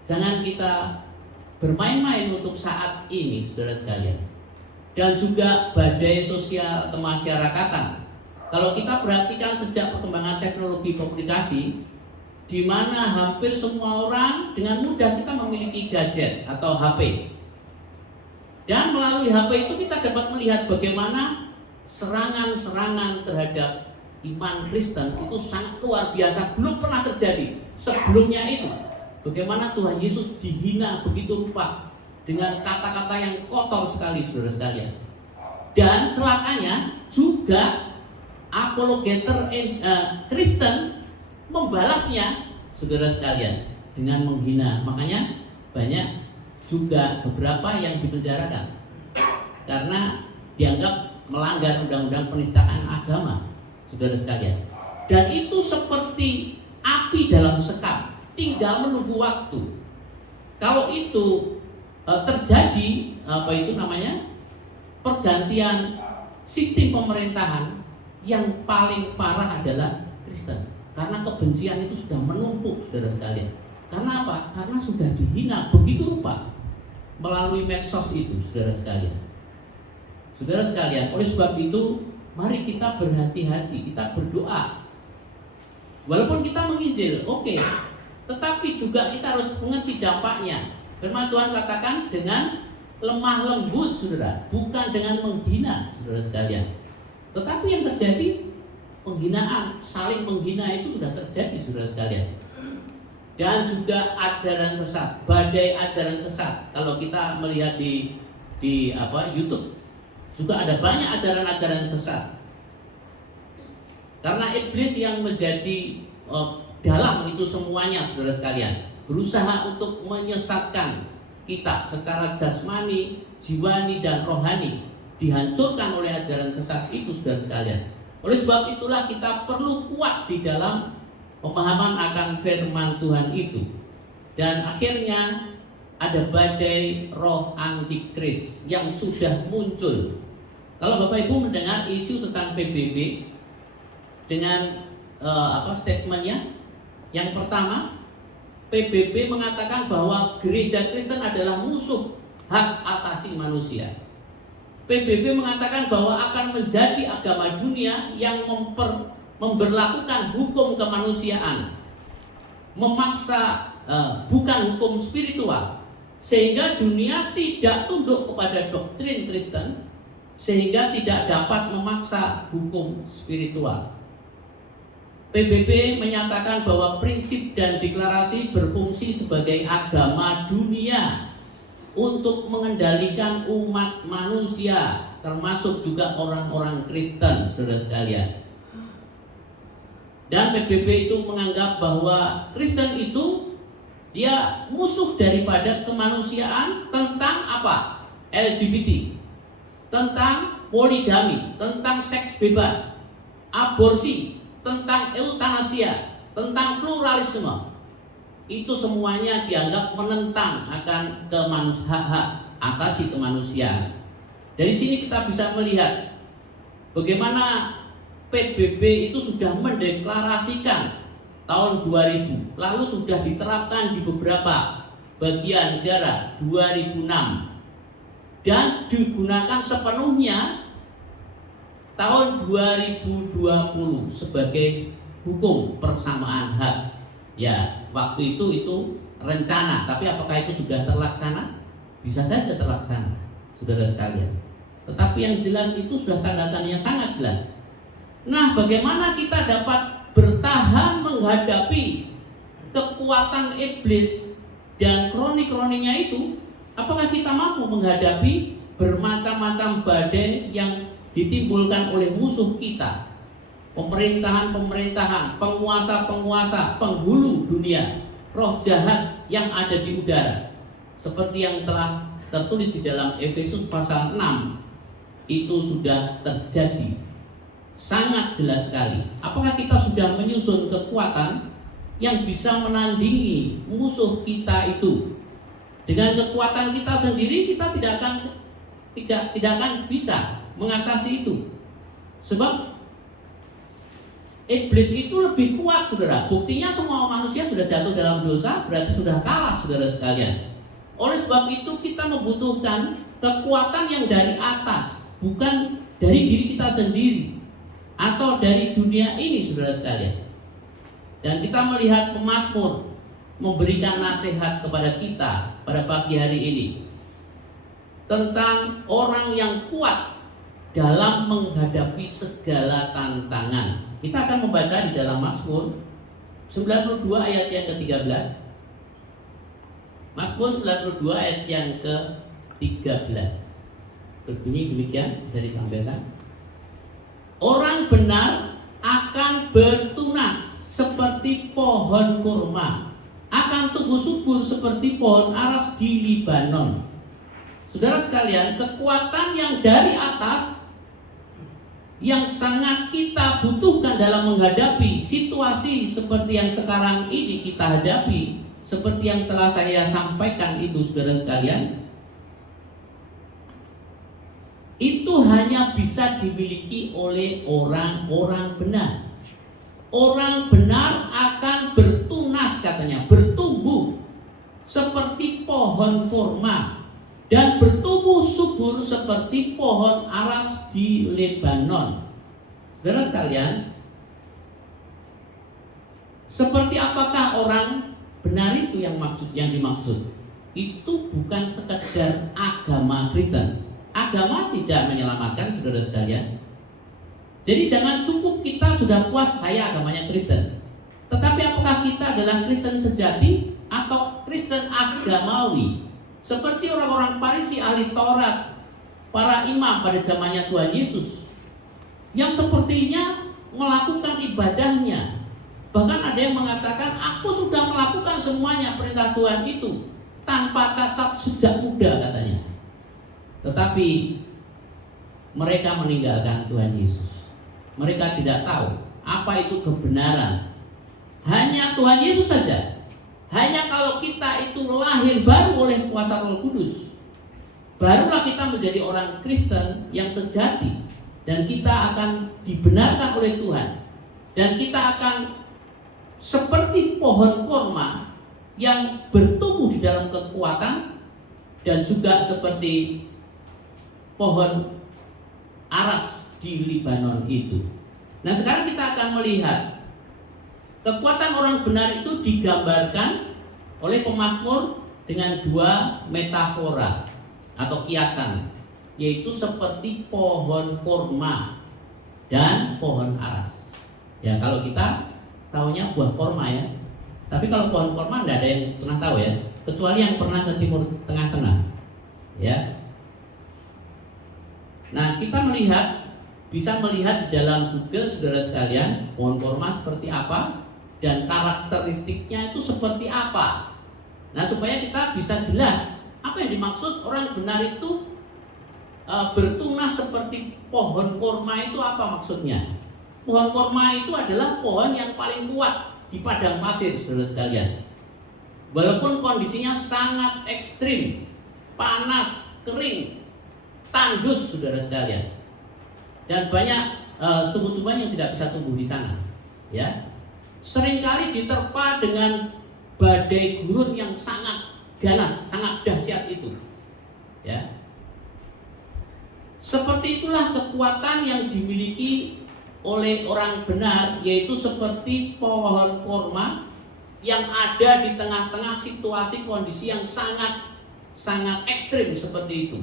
Jangan kita bermain-main untuk saat ini, saudara sekalian. Dan juga badai sosial kemasyarakatan. Kalau kita perhatikan sejak perkembangan teknologi komunikasi, di mana hampir semua orang dengan mudah kita memiliki gadget atau HP. Dan melalui HP itu kita dapat melihat bagaimana serangan-serangan terhadap iman Kristen itu sangat luar biasa, belum pernah terjadi sebelumnya itu. Bagaimana Tuhan Yesus dihina begitu rupa dengan kata-kata yang kotor sekali, saudara sekalian. Dan celakanya juga apologeter Kristen membalasnya, saudara sekalian, dengan menghina. Makanya banyak juga beberapa yang dipenjarakan karena dianggap melanggar undang-undang penistaan agama, saudara sekalian. Dan itu seperti api dalam sekam, tinggal menunggu waktu. Kalau itu terjadi pergantian sistem pemerintahan, yang paling parah adalah Kristen. Karena kebencian itu sudah menumpuk, saudara sekalian. Karena apa? Karena sudah dihina begitu rupa melalui medsos itu, saudara sekalian. Saudara sekalian, oleh sebab itu, mari kita berhati-hati, kita berdoa. Walaupun kita menginjil, oke, tetapi juga kita harus mengerti dampaknya. Firman Tuhan katakan dengan lemah lembut, saudara, bukan dengan menghina, saudara sekalian. Tetapi yang terjadi penghinaan, saling menghina itu sudah terjadi, saudara sekalian. Dan juga ajaran sesat, badai ajaran sesat. Kalau kita melihat di YouTube, juga ada banyak ajaran-ajaran sesat. Karena iblis yang menjadi dalam itu semuanya, saudara sekalian, berusaha untuk menyesatkan kita secara jasmani, jiwani, dan rohani, dihancurkan oleh ajaran sesat itu, saudara sekalian. Oleh sebab itulah kita perlu kuat di dalam pemahaman akan firman Tuhan itu. Dan akhirnya ada badai roh antikris yang sudah muncul. Kalau Bapak Ibu mendengar isu tentang PBB dengan statementnya, Yang pertama, PBB mengatakan bahwa gereja Kristen adalah musuh hak asasi manusia. PBB mengatakan bahwa akan menjadi agama dunia yang memberlakukan hukum kemanusiaan, memaksa bukan hukum spiritual, sehingga dunia tidak tunduk kepada doktrin Kristen, sehingga tidak dapat memaksa hukum spiritual. PBB menyatakan bahwa prinsip dan deklarasi berfungsi sebagai agama dunia untuk mengendalikan umat manusia, termasuk juga orang-orang Kristen, saudara sekalian. Dan PBB itu menganggap bahwa Kristen itu dia musuh daripada kemanusiaan tentang apa? LGBT, tentang poligami, tentang seks bebas, aborsi, tentang eutanasia, tentang pluralisme. Itu semuanya dianggap menentang akan hak asasi kemanusiaan. Dari sini kita bisa melihat bagaimana PBB itu sudah mendeklarasikan tahun 2000, lalu sudah diterapkan di beberapa bagian negara 2006, dan digunakan sepenuhnya tahun 2020 sebagai hukum persamaan hak. Ya, waktu itu rencana, tapi apakah itu sudah terlaksana? Bisa saja terlaksana, saudara sekalian. Tetapi yang jelas itu sudah tanda-tandanya sangat jelas. Nah, bagaimana kita dapat bertahan menghadapi kekuatan iblis dan kroni-kroninya itu? Apakah kita mampu menghadapi bermacam-macam badai yang ditimbulkan oleh musuh kita? Pemerintahan-pemerintahan, penguasa-penguasa, penghulu dunia, roh jahat yang ada di udara. Seperti yang telah tertulis di dalam Efesus pasal 6, itu sudah terjadi. Sangat jelas sekali. Apakah kita sudah menyusun kekuatan yang bisa menandingi musuh kita itu? Dengan kekuatan kita sendiri kita tidak akan bisa mengatasi itu. Sebab iblis itu lebih kuat, saudara. Buktinya semua manusia sudah jatuh dalam dosa, berarti sudah kalah, saudara sekalian. Oleh sebab itu kita membutuhkan kekuatan yang dari atas, bukan dari diri kita sendiri atau dari dunia ini, saudara sekalian. Dan kita melihat pemazmur memberikan nasihat kepada kita pada pagi hari ini tentang orang yang kuat dalam menghadapi segala tantangan. Kita akan membaca di dalam Mazmur 92 ayat yang ke-13. Mazmur 92 ayat yang ke-13. Berbunyi demikian, bisa ditampilkan. Orang benar akan bertunas seperti pohon kurma, akan tumbuh subur seperti pohon aras di Libanon. Saudara sekalian, kekuatan yang dari atas yang sangat kita butuhkan dalam menghadapi situasi seperti yang sekarang ini kita hadapi, seperti yang telah saya sampaikan itu, saudara sekalian, itu hanya bisa dimiliki oleh orang-orang benar. Orang benar akan bertunas, katanya, bertumbuh seperti pohon kurma dan bertumbuh subur seperti pohon aras di Lebanon. Saudara sekalian, seperti apakah orang benar itu yang dimaksud? Itu bukan sekedar agama Kristen. Agama tidak menyelamatkan, saudara sekalian. Jadi jangan cukup kita sudah puas saya agamanya Kristen. Tetapi apakah kita adalah Kristen sejati atau Kristen agamawi? Seperti orang-orang Farisi, ahli Taurat, para imam pada zamannya Tuhan Yesus, yang sepertinya melakukan ibadahnya. Bahkan ada yang mengatakan, aku sudah melakukan semuanya perintah Tuhan itu tanpa cacat sejak muda, katanya. Tetapi mereka meninggalkan Tuhan Yesus. Mereka tidak tahu apa itu kebenaran. Hanya Tuhan Yesus saja. Hanya kalau kita itu lahir baru oleh kuasa Roh Kudus, barulah kita menjadi orang Kristen yang sejati, dan kita akan dibenarkan oleh Tuhan, dan kita akan seperti pohon kurma yang bertumbuh di dalam kekuatan, dan juga seperti pohon aras di Libanon itu. Nah, sekarang kita akan melihat kekuatan orang benar itu digambarkan oleh pemazmur dengan dua metafora atau kiasan, yaitu seperti pohon kurma dan pohon aras. Ya, kalau kita taunya buah kurma ya. Tapi kalau pohon kurma tidak ada yang pernah tahu ya, kecuali yang pernah ke Timur Tengah sana. Ya. Nah, kita bisa melihat di dalam Google, saudara sekalian, pohon kurma seperti apa dan karakteristiknya itu seperti apa. Nah, supaya kita bisa jelas apa yang dimaksud orang benar itu bertunas seperti pohon kurma itu apa maksudnya. Pohon kurma itu adalah pohon yang paling kuat di padang pasir, saudara sekalian. Walaupun kondisinya sangat ekstrim, panas, kering, tandus, saudara sekalian, dan banyak tumbuh-tumbuhan yang tidak bisa tumbuh di sana. Ya, seringkali diterpa dengan badai gurun yang sangat ganas, sangat dahsyat itu. Ya, seperti itulah kekuatan yang dimiliki oleh orang benar, yaitu seperti pohon kurma yang ada di tengah-tengah situasi kondisi yang sangat ekstrim seperti itu,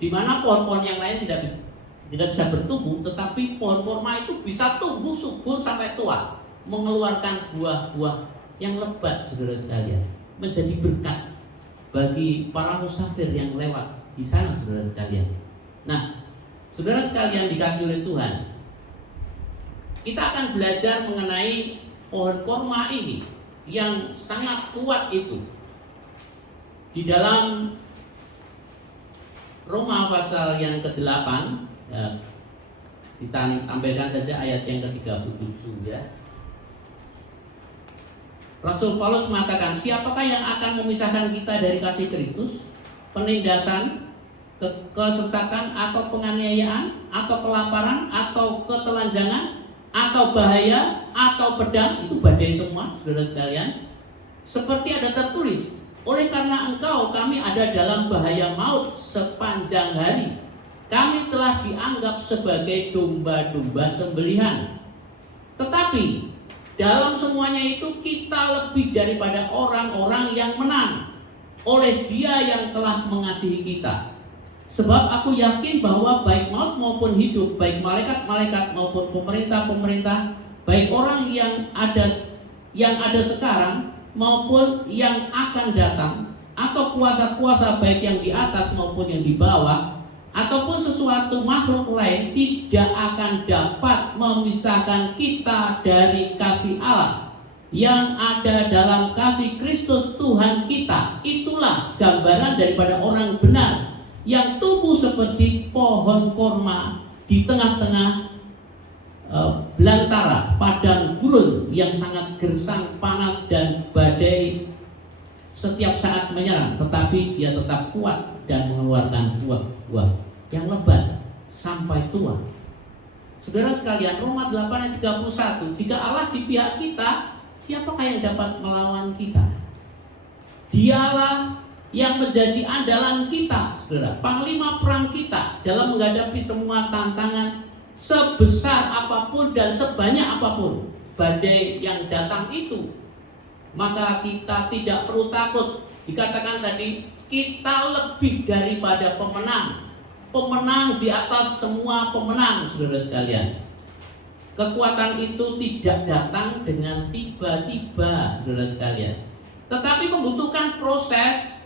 di mana pohon-pohon yang lain tidak bisa bertumbuh, tetapi pohon kurma itu bisa tumbuh subur sampai tua, mengeluarkan buah-buah yang lebat, saudara sekalian, menjadi berkat bagi para musafir yang lewat di sana, saudara sekalian. Nah, saudara sekalian dikasih oleh Tuhan, kita akan belajar mengenai pohon kurma ini yang sangat kuat itu di dalam Roma pasal yang ke-8. Kita tampilkan saja ayat yang ke-37 ya. Rasul Paulus mengatakan, siapakah yang akan memisahkan kita dari kasih Kristus? Penindasan, kesesakan, atau penganiayaan, atau kelaparan, atau ketelanjangan, atau bahaya, atau pedang? Itu badai semua, saudara sekalian. Seperti ada tertulis, oleh karena engkau kami ada dalam bahaya maut sepanjang hari. Kami telah dianggap sebagai domba-domba sembelihan. Tetapi dalam semuanya itu kita lebih daripada orang-orang yang menang oleh Dia yang telah mengasihi kita. Sebab aku yakin bahwa baik maut maupun hidup, baik malaikat-malaikat maupun pemerintah-pemerintah, baik orang yang ada sekarang maupun yang akan datang, atau kuasa-kuasa baik yang di atas maupun yang di bawah, ataupun sesuatu makhluk lain, tidak akan dapat memisahkan kita dari kasih Allah yang ada dalam kasih Kristus Tuhan kita. Itulah gambaran daripada orang benar yang tumbuh seperti pohon kurma di tengah-tengah belantara padang gurun yang sangat gersang, panas, dan badai setiap saat menyerang, tetapi dia tetap kuat dan mengeluarkan buah-buah yang lebat sampai tua. Saudara sekalian, Roma 8 ayat 31, jika Allah di pihak kita, siapakah yang dapat melawan kita? Dialah yang menjadi andalan kita, saudara, panglima perang kita dalam menghadapi semua tantangan sebesar apapun dan sebanyak apapun badai yang datang itu. Maka kita tidak perlu takut. Dikatakan tadi, kita lebih daripada pemenang. Pemenang di atas semua pemenang, saudara sekalian. Kekuatan itu tidak datang dengan tiba-tiba, saudara sekalian, tetapi membutuhkan proses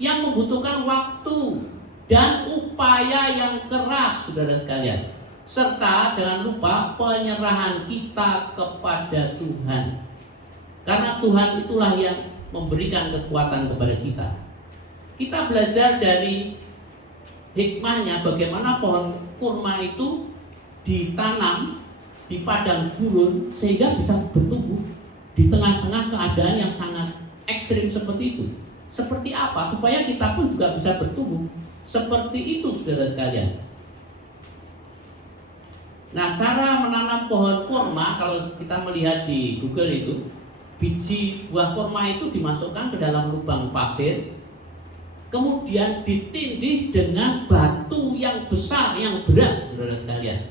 yang membutuhkan waktu dan upaya yang keras, saudara sekalian. Serta jangan lupa penyerahan kita kepada Tuhan. Karena Tuhan itulah yang memberikan kekuatan kepada kita. Kita belajar dari hikmahnya bagaimana pohon kurma itu ditanam di padang gurun sehingga bisa bertumbuh di tengah-tengah keadaan yang sangat ekstrim seperti itu. Seperti apa? Supaya kita pun juga bisa bertumbuh seperti itu, saudara sekalian. Nah, cara menanam pohon kurma kalau kita melihat di Google itu, biji buah kurma itu dimasukkan ke dalam lubang pasir, kemudian ditindih dengan batu yang besar, yang berat, saudara sekalian.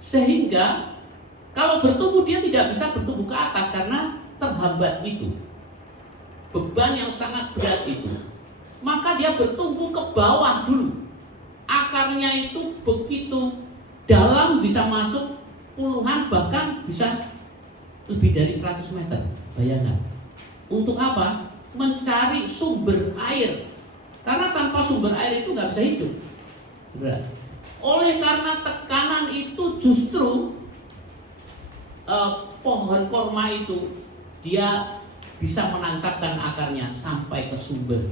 Sehingga kalau bertumbuh dia tidak bisa bertumbuh ke atas karena terhambat itu, beban yang sangat berat itu. Maka dia bertumbuh ke bawah dulu. Akarnya itu begitu dalam, bisa masuk puluhan, bahkan bisa lebih dari 100 meter. Bayangkan. Untuk apa? Mencari sumber air. Karena tanpa sumber air itu nggak bisa hidup. Berat. Oleh karena tekanan itu justru pohon kurma itu dia bisa menancapkan akarnya sampai ke sumber.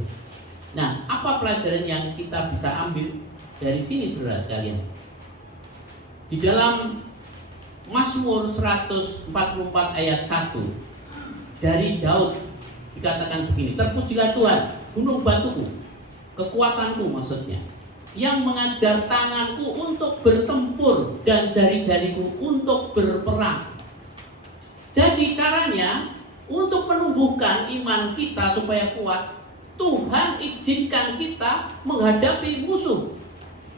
Nah, apa pelajaran yang kita bisa ambil dari sini, saudara sekalian? Di dalam Mazmur 144 ayat 1 dari Daud dikatakan begini, terpujilah Tuhan, gunung batuku, kekuatanku maksudnya, yang mengajar tanganku untuk bertempur dan jari-jariku untuk berperang. Jadi caranya untuk menumbuhkan iman kita supaya kuat, Tuhan izinkan kita menghadapi musuh.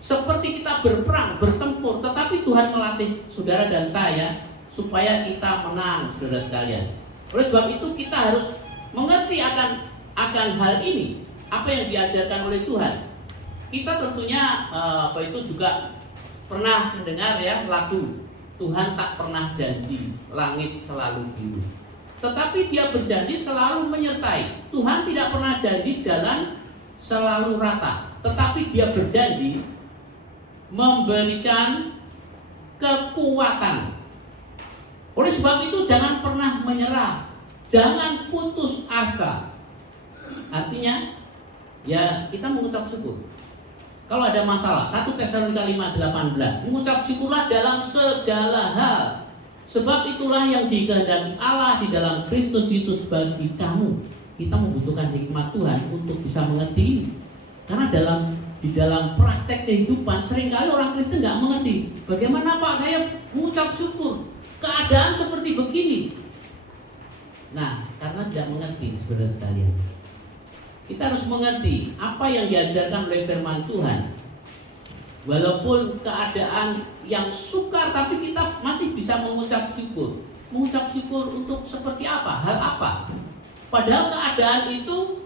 Seperti kita berperang, bertempur, tetapi Tuhan melatih saudara dan saya supaya kita menang, saudara sekalian. Oleh sebab itu kita harus mengerti akan hal ini, apa yang diajarkan oleh Tuhan. Kita tentunya itu juga pernah mendengar ya lagu Tuhan tak pernah janji langit selalu biru, tetapi Dia berjanji selalu menyertai. Tuhan tidak pernah janji jalan selalu rata, tetapi Dia berjanji memberikan kekuatan. Oleh sebab itu jangan pernah menyerah, jangan putus asa. Artinya ya kita mengucap syukur. Kalau ada masalah, 1 Tesalonika 5:18, mengucap syukurlah dalam segala hal, sebab itulah yang dikehendaki Allah di dalam Kristus Yesus bagi kamu. Kita membutuhkan hikmat Tuhan untuk bisa mengerti ini. Karena di dalam praktek kehidupan seringkali orang Kristen nggak mengerti. Bagaimana Pak saya mengucap syukur keadaan seperti begini? Nah, karena tidak mengerti, saudara sekalian. Kita harus mengerti apa yang diajarkan oleh firman Tuhan. Walaupun keadaan yang sukar, tapi kita masih bisa mengucap syukur. Mengucap syukur untuk seperti apa? Hal apa? Padahal keadaan itu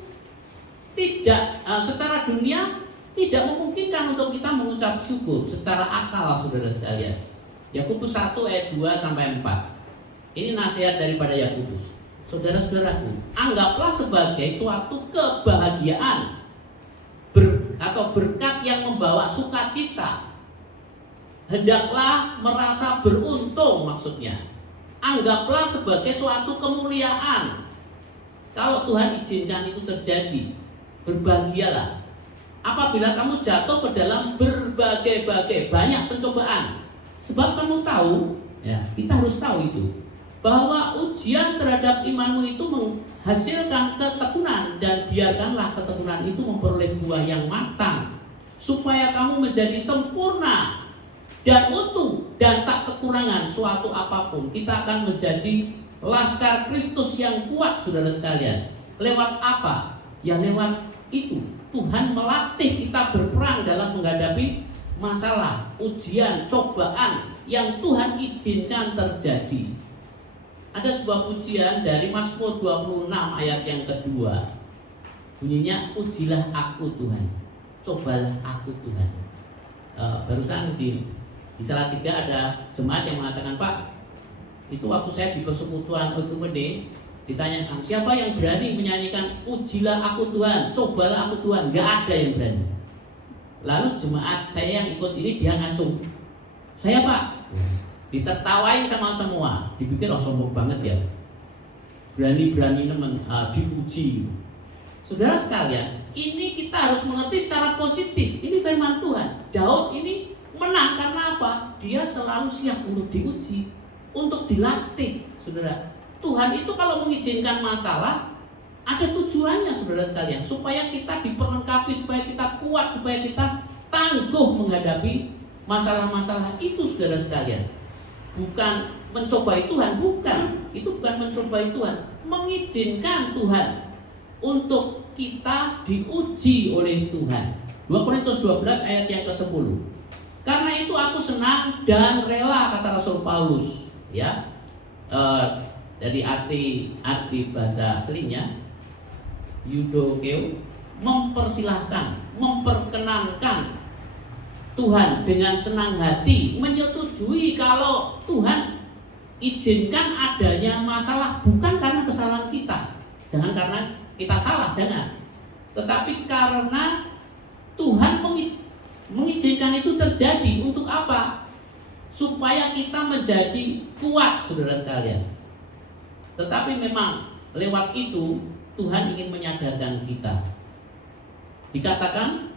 tidak secara dunia tidak memungkinkan untuk kita mengucap syukur secara akal, saudara sekalian. Yakobus 1 ayat 2 sampai 4. Ini nasihat daripada Yakobus. Saudara-saudaraku, anggaplah sebagai suatu kebahagiaan atau berkat yang membawa sukacita. Hendaklah merasa beruntung, maksudnya. Anggaplah sebagai suatu kemuliaan. Kalau Tuhan izinkan itu terjadi, berbahagialah. Apabila kamu jatuh ke dalam berbagai-bagai banyak pencobaan. Sebab kamu tahu, ya, kita harus tahu itu, bahwa ujian terhadap imanmu itu menghasilkan ketekunan, dan biarkanlah ketekunan itu memperoleh buah yang matang, supaya kamu menjadi sempurna dan utuh dan tak kekurangan suatu apapun. Kita akan menjadi laskar Kristus yang kuat, saudara sekalian. Lewat apa? Ya lewat itu. Tuhan melatih kita berperang dalam menghadapi masalah, ujian, cobaan yang Tuhan izinkan terjadi. Ada sebuah pujian dari Mazmur 26 ayat yang kedua. Bunyinya, ujilah aku Tuhan, cobalah aku Tuhan. Barusan di Salatiga ada jemaat yang mengatakan, Pak, itu waktu saya di persekutuan OKPD ditanyakan, siapa yang berani menyanyikan ujilah aku Tuhan, cobalah aku Tuhan? Gak ada yang berani. Lalu jemaat saya yang ikut ini dia ngacung, saya Pak. Ditertawain sama semua, dipikir sombong banget ya, berani-berani dipuji. Saudara sekalian, ini kita harus mengerti secara positif. Ini firman Tuhan. Daud ini menang karena apa? Dia selalu siap untuk diuji, untuk dilatih. Saudara, Tuhan itu kalau mengizinkan masalah, ada tujuannya, saudara sekalian, supaya kita diperlengkapi, supaya kita kuat, supaya kita tangguh menghadapi masalah-masalah itu, saudara sekalian, bukan mencobai Tuhan, bukan. Itu bukan mencobai Tuhan, mengizinkan Tuhan untuk kita diuji oleh Tuhan. 2 Korintus 12 ayat yang ke-10. Karena itu aku senang dan rela, kata Rasul Paulus, ya. Dari arti bahasa aslinya eudokeo, mempersilahkan, memperkenankan Tuhan dengan senang hati, menyetujui kalau Tuhan izinkan adanya masalah, bukan karena kesalahan kita, jangan karena kita salah, jangan, tetapi karena Tuhan mengizinkan itu terjadi. Untuk apa? Supaya kita menjadi kuat, saudara sekalian. Tetapi memang lewat itu Tuhan ingin menyadarkan kita. Dikatakan,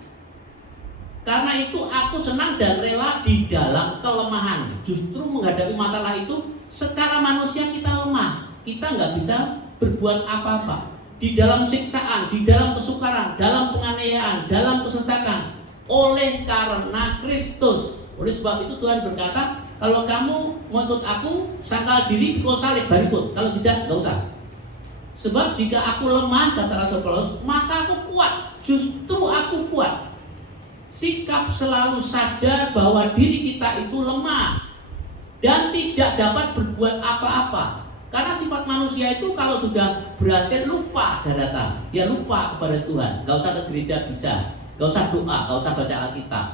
karena itu aku senang dan rela di dalam kelemahan. Justru menghadapi masalah itu, secara manusia kita lemah, kita nggak bisa berbuat apa-apa. Di dalam siksaan, di dalam kesukaran, dalam penganiayaan, dalam kesesakan, oleh karena Kristus. Oleh sebab itu Tuhan berkata, kalau kamu mau ikut aku, sangkal diri, kau salib, baru ikut. Kalau tidak, nggak usah. Sebab jika aku lemah, kata Rasul Paulus, maka aku kuat. Justru aku kuat. Sikap selalu sadar bahwa diri kita itu lemah dan tidak dapat berbuat apa-apa. Karena sifat manusia itu kalau sudah berhasil lupa daratan, dia lupa kepada Tuhan. Gak usah ke gereja bisa, gak usah doa, gak usah baca Alkitab.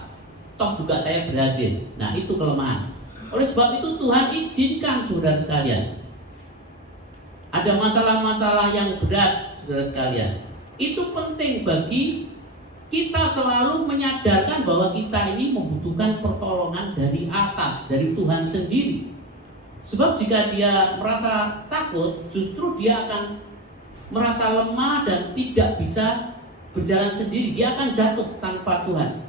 Toh juga saya berhasil. Nah, itu kelemahan. Oleh sebab itu Tuhan izinkan, saudara sekalian. Ada masalah-masalah yang berat, saudara sekalian. Itu penting bagi kita selalu menyadarkan bahwa kita ini membutuhkan pertolongan dari atas, dari Tuhan sendiri. Sebab jika dia merasa takut, justru dia akan merasa lemah dan tidak bisa berjalan sendiri. Dia akan jatuh tanpa Tuhan.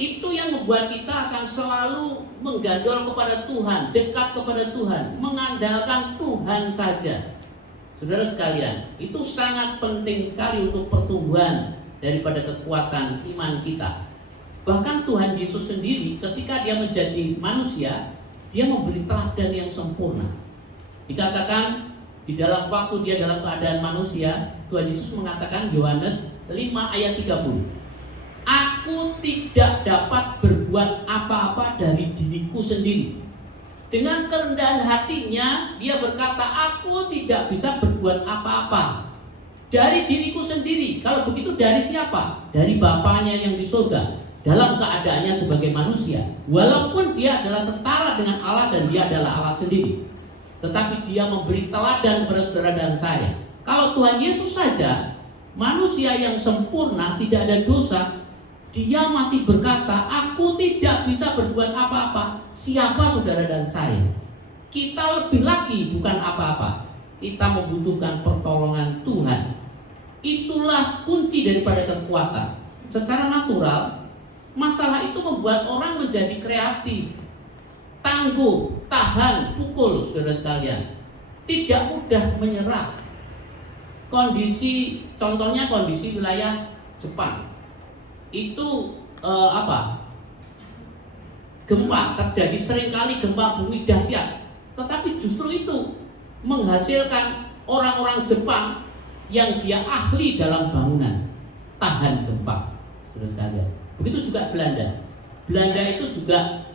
Itu yang membuat kita akan selalu menggandol kepada Tuhan, dekat kepada Tuhan, mengandalkan Tuhan saja. Saudara sekalian, itu sangat penting sekali untuk pertumbuhan daripada kekuatan iman kita. Bahkan Tuhan Yesus sendiri ketika dia menjadi manusia, dia memberi teladan yang sempurna. Dikatakan di dalam waktu dia dalam keadaan manusia, Tuhan Yesus mengatakan, Yohanes 5 ayat 30, aku tidak dapat berbuat apa-apa dari diriku sendiri. Dengan kerendahan hatinya dia berkata, aku tidak bisa berbuat apa-apa dari diriku sendiri. Kalau begitu dari siapa? Dari Bapanya yang di surga. Dalam keadaannya sebagai manusia, walaupun dia adalah setara dengan Allah dan dia adalah Allah sendiri, tetapi dia memberi teladan kepada saudara dan saya. Kalau Tuhan Yesus saja, manusia yang sempurna, tidak ada dosa, dia masih berkata, aku tidak bisa berbuat apa-apa. Siapa saudara dan saya? Kita lebih lagi bukan apa-apa. Kita membutuhkan pertolongan Tuhan. Itulah kunci daripada kekuatan. Secara natural, masalah itu membuat orang menjadi kreatif, tangguh, tahan, pukul, saudara sekalian. Tidak mudah menyerah. Contohnya kondisi wilayah Jepang. Itu gempa terjadi, seringkali gempa bumi dahsyat. Tetapi justru itu menghasilkan orang-orang Jepang yang dia ahli dalam bangunan, tahan gempa, saudara sekalian. Begitu juga Belanda. Belanda itu juga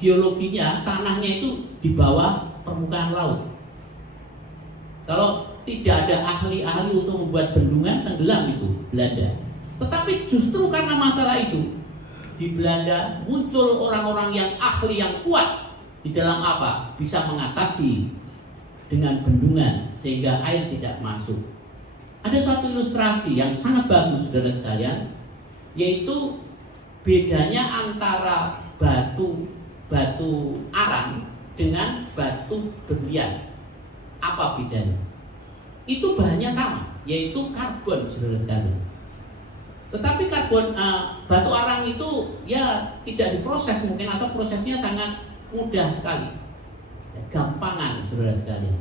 geologinya, tanahnya itu di bawah permukaan laut. Kalau tidak ada ahli-ahli untuk membuat bendungan, tenggelam itu Belanda. Tetapi justru karena masalah itu, di Belanda muncul orang-orang yang ahli, yang kuat di dalam apa? Bisa mengatasi dengan bendungan sehingga air tidak masuk. Ada suatu ilustrasi yang sangat bagus, saudara sekalian, yaitu bedanya antara batu arang dengan batu berlian. Apa bedanya? Itu bahannya sama, yaitu karbon, saudara sekalian. Tetapi batu arang itu ya tidak diproses mungkin, atau prosesnya sangat mudah sekali, gampangan, saudara sekalian,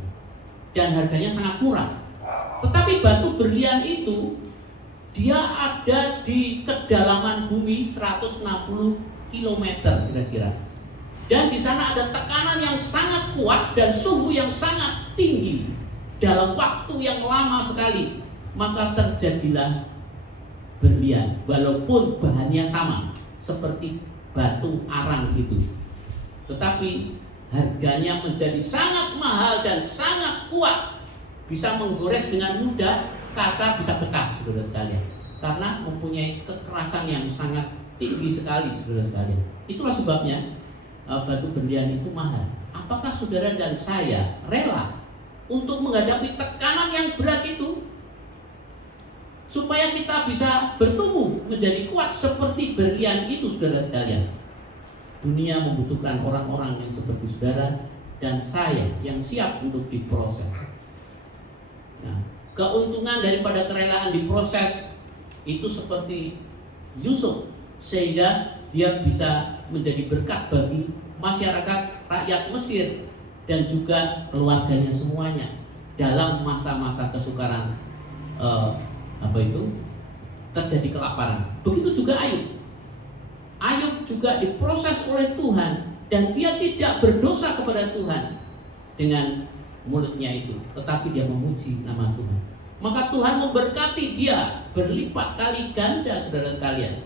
dan harganya sangat murah. Tetapi batu berlian itu dia ada di kedalaman bumi 160 kilometer kira-kira. Dan di sana ada tekanan yang sangat kuat dan suhu yang sangat tinggi dalam waktu yang lama sekali. Maka terjadilah berlian, walaupun bahannya sama seperti batu arang itu, tetapi harganya menjadi sangat mahal dan sangat kuat, bisa menggores dengan mudah, kaca bisa pecah, saudara sekalian, karena mempunyai kekerasan yang sangat tinggi sekali, saudara sekalian. Itulah sebabnya batu berlian itu mahal. Apakah saudara dan saya rela untuk menghadapi tekanan yang berat itu, supaya kita bisa bertumbuh menjadi kuat seperti berlian itu, saudara sekalian? Dunia membutuhkan orang-orang yang seperti saudara dan saya yang siap untuk diproses. Nah, keuntungan daripada kerelaan diproses itu seperti Yusuf, sehingga dia bisa menjadi berkat bagi masyarakat rakyat Mesir dan juga keluarganya semuanya dalam masa-masa kesukaran terjadi kelaparan. Begitu juga Ayub. Ayub juga diproses oleh Tuhan dan dia tidak berdosa kepada Tuhan dengan mulutnya itu, tetapi dia memuji nama Tuhan. Maka Tuhan memberkati dia berlipat kali ganda, saudara sekalian,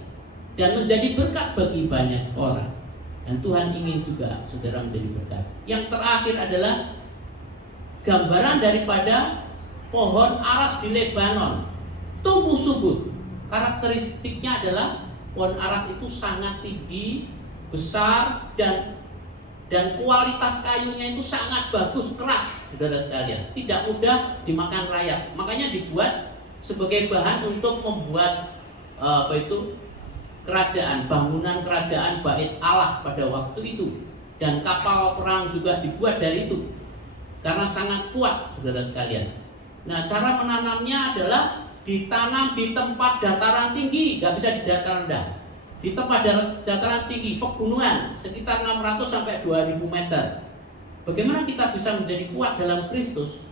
dan menjadi berkat bagi banyak orang. Dan Tuhan ingin juga saudara menjadi berkat. Yang terakhir adalah gambaran daripada pohon aras di Lebanon, tumbuh subur. Karakteristiknya adalah pohon aras itu sangat tinggi, besar, dan kualitas kayunya itu sangat bagus, keras, saudara sekalian. Tidak mudah dimakan rayap. Makanya dibuat sebagai bahan untuk membuat kerajaan, bangunan kerajaan Bait Allah pada waktu itu. Dan kapal perang juga dibuat dari itu, karena sangat kuat, saudara sekalian. Nah, cara menanamnya adalah ditanam di tempat dataran tinggi, nggak bisa di dataran rendah. Di tempat dataran tinggi, pegunungan, sekitar 600 sampai 2000 meter. Bagaimana kita bisa menjadi kuat dalam Kristus?